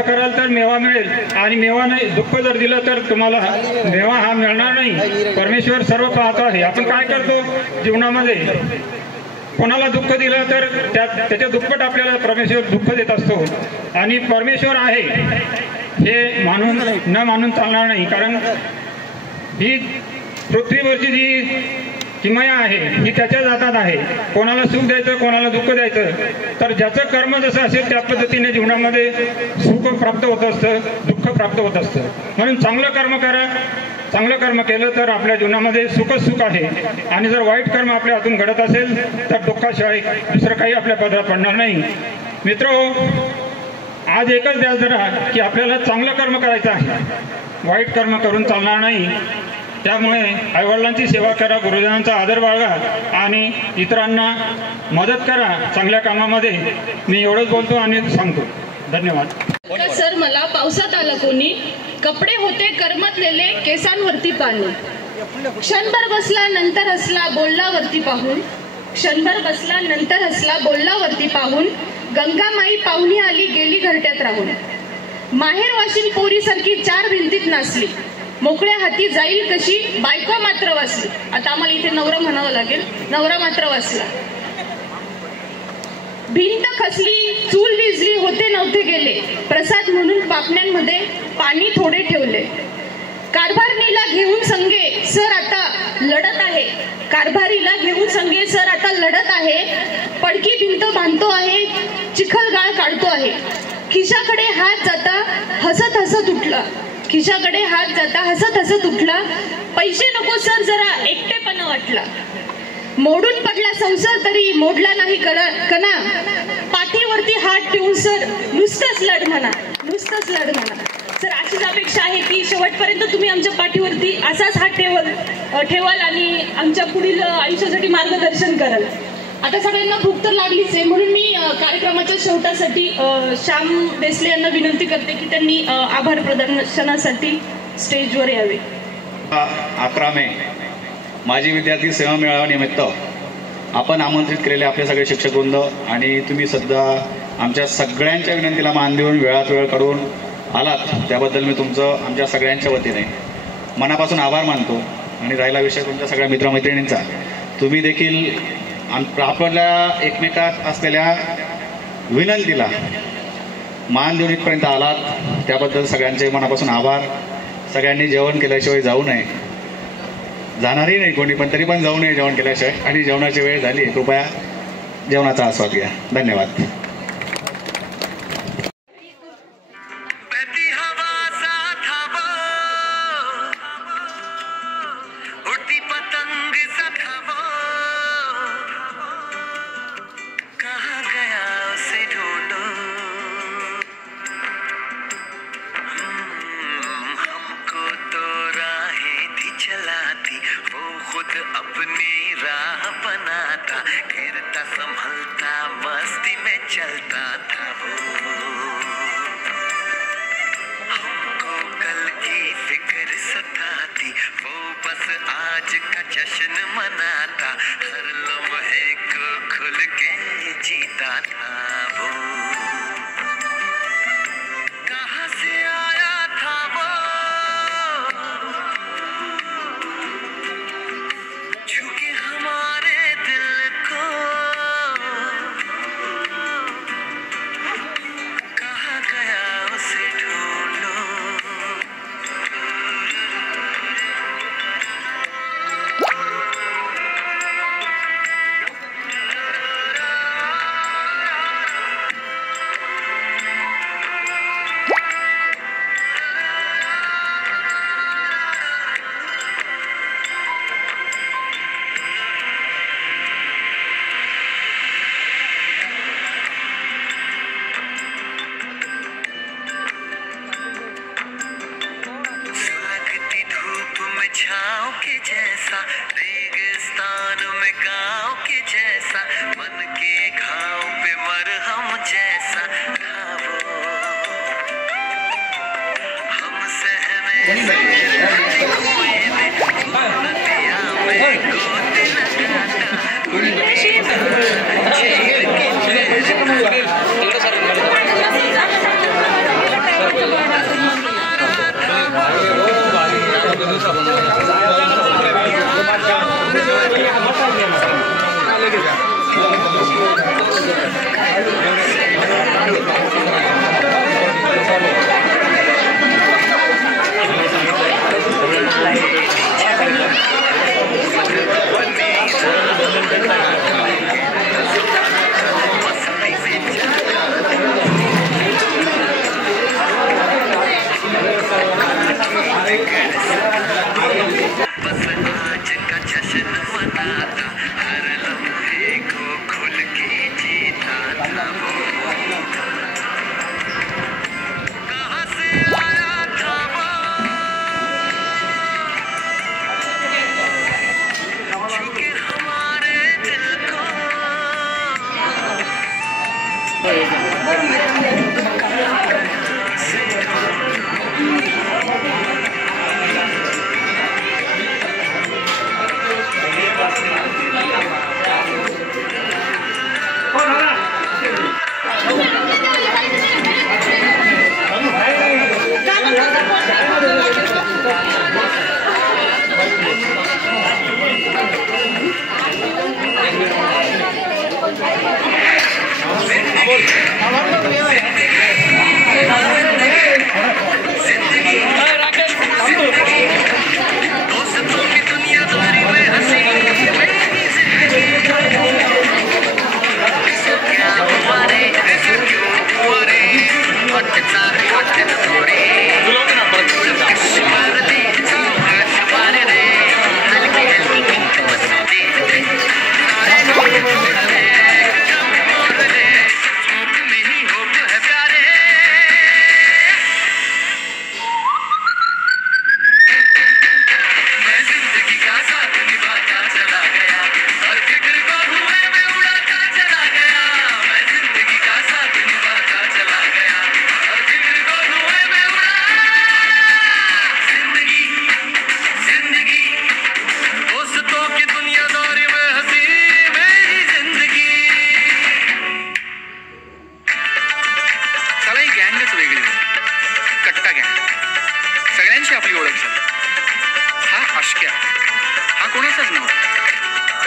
कराल तर मेवा मिळेल, आणि मेवा नाही, दुःख जर दिलं तर तुम्हाला मेवा हा मिळणार नाही. परमेश्वर सर्व पाहतो आहे. आपण काय करतो जीवनामध्ये, कोणाला दुःख दिलं तर त्याच्या दुप्पट आपल्याला परमेश्वर दुःख देत असतो. आणि परमेश्वर आहे हे न मानून चालणार नाही. कारण ही पृथ्वीवरची जी किमया आहे ही त्याच्या जातात आहे. कोणाला सुख द्यायचं, कोणाला दुःख द्यायचं, तर ज्याचं कर्म जसं असेल त्या पद्धतीने जीवनामध्ये सुख प्राप्त होत असतं, दुःख प्राप्त होत असतं. म्हणून चांगलं कर्म करा. चांगलं कर्म केलं तर आपल्या जीवनामध्ये सुखच सुख आहे. आणि जर वाईट कर्म आपल्या हातून घडत असेल तर दुःखाशिवाय दुसरं काही आपल्या पदरात पडणार नाही. मित्र, आज एकच ध्यास धरा की आपल्याला चांगलं कर्म करायचं आहे, वाईट कर्म करून चालणार नाही. त्यामुळे आईवडिलांची सेवा करा, गुरुजनांचा आदर बाळगा आणि इतरांना मदत करा चांगल्या कामामध्ये. मी एवढंच बोलतो आणि सांगतो. धन्यवाद. सर, मला पावसात आलं कोणी, कपडे होते करमतलेले, केसांवरती पाणी. क्षणभर बसला नंतर हसला बोलला वरती पाहून, क्षणभर बसला नंतर हसला बोलला वरती पाहून. गंगामाई पाहुणी आली गेली घरट्यात राहून. माहेर वाशिन पोरीसारखी 4 भिंतीत नाचली, मोकळ्या हाती जाईल कशी बायको मात्र वाचली. आता आम्हाला इथे नवरा म्हणावं लागेल. नवरा मात्र वाचला. भिंत खचली, चूल विजली, होते नव्हते गेले, प्रसाद म्हणून पापण्यांमध्ये पाणी थोडे ठेवले. कारभारणीला घेऊन संगे सर आता लढत आहे. कारभारीला घेऊन संगे सर आता लढत आहे. पडकी भिंत बांधतो आहे, चिखलगाळ काढतो आहे. खिशाकडे हात जाता हसत हसत उठला. खिशाकडे हात जाता हसत हसत उठला. पैसे नको सर, जरा एकटेपणा वाटला. मोडून पडला संसार तरी मोडला नाही कणा. पाठीवरती हात ठेवून सर नुसतंच लढ म्हणा, नुसतंच लढ म्हणा. सर अशीच अपेक्षा आहे की शेवटपर्यंत तुम्ही आमच्या पाठीवरती असाच हात ठेवाल आणि आमच्या पुढील आयुष्यासाठी मार्गदर्शन कराल. आता सगळ्यांना भूक तर लागलीच आहे, म्हणून मी कार्यक्रमाच्या शेवटासाठी श्याम देसले यांना विनंती करते की त्यांनी आभार प्रदर्शनासाठी स्टेजवर यावे. 11 मे माजी विद्यार्थी सेवा मेळाव्यानिमित्त आपण आमंत्रित केलेले आपले सगळे शिक्षकवृंद आणि तुम्ही सुद्धा आमच्या सगळ्यांच्या विनंतीला मान देऊन वेळात वेळ काढून आलात, त्याबद्दल मी तुमचं आमच्या सगळ्यांच्या वतीने मनापासून आभार मानतो. आणि राहिला विषय तुमच्या सगळ्या मित्रमैत्रिणींचा, तुम्ही देखील आपल्या एकमेकात असलेल्या विनंतीला मान देऊन इथपर्यंत आलात, त्याबद्दल सगळ्यांचे मनापासून आभार. सगळ्यांनी जेवण केल्याशिवाय जाऊ नये, जाणारही नाही कोणी, पण तरी पण जाऊ नये जेवण केल्याशिवाय. आणि जेवणाची वेळ झाली, कृपया जेवणाचा आस्वाद घ्या. धन्यवाद. अपनी राह बनाता, गिरता संभलता, मस्ती में चलता था वो. हमको कल की फिक्र सताती, वो बस आज का जश्न मनाता, हर लम्हे को खुल के जीता था वो. कहाँ से आया था वो, छूके हमारे दिल को, कहाँ गया उसे ढूंढो. छाँव के जैसा, रेगिस्तान में गाँव के जैसा, मन के घाव पे मरहम जैसा था वो. हम सहमे कुएं में, नदिया में गोद लगाता, उल्टी झील के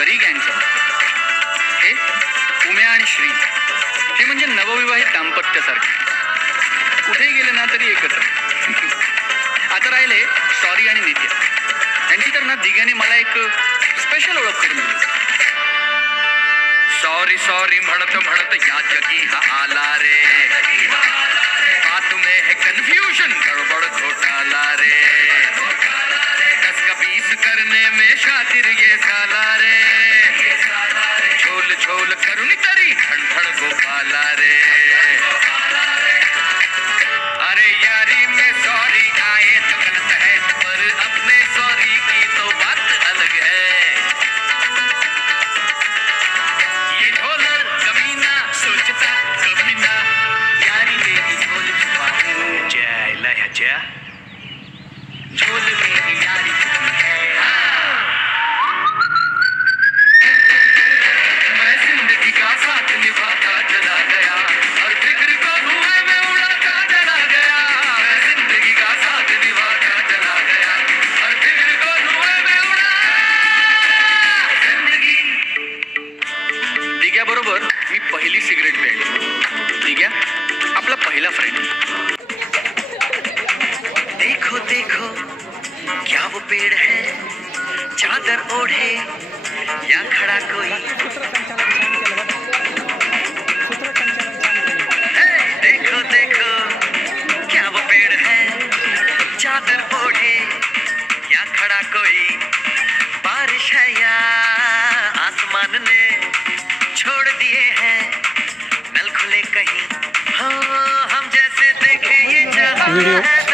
श्री गँगचं. हे उम्या आणि श्री हे म्हणजे नवविवाहित दाम्पत्यासारखे, कुठेही गेले ना तरी एकत्र. आता राहिले सॉरी आणि नित्या. त्यांची तर ना दिग्याने मला एक स्पेशल ओळख करून दिली. सॉरी सॉरी म्हणत म्हणत या जगी हा आला रे, बात में है कंफ्यूजन गड़बड़ घोटाला रे, 10 का 20 करने में शातिर ये साला रे, झोल झोल करुणी तरी धड़ धड़ गोपाला रे. अरे यारी में सॉरी आए तो गलत है, पर अपने सॉरी की तो बात अलग है. ये ढोलर कभी ना सोचता कभी ना, यारी मेरी झोल छुपाऊं जयला ह्याच्या, झोल मेरी यारी छुपी है. मैं जिंदगी का साथ निभाता चला गया, और फिक्र को धुएं में उड़ाता चला गया. मैं जिंदगी का साथ निभाता चला गया, और फिक्र को धुएं में उड़ा जिंदगी. दिग्याबरोबर मी पहिली सिगरेट प्यायली. दिग्या आपला पहिला फ्रेंड. देखो देखो क्या वो पेड़ है, चादर ओढ़े या खड़ा कोई. देखो देखो क्या वो पेड़ है, चादर ओढ़े या खड़ा कोई. बारिश है या आसमान ने छोड़ दिए हैं नल खुले कहीं. हाँ हम जैसे देखे ये जहां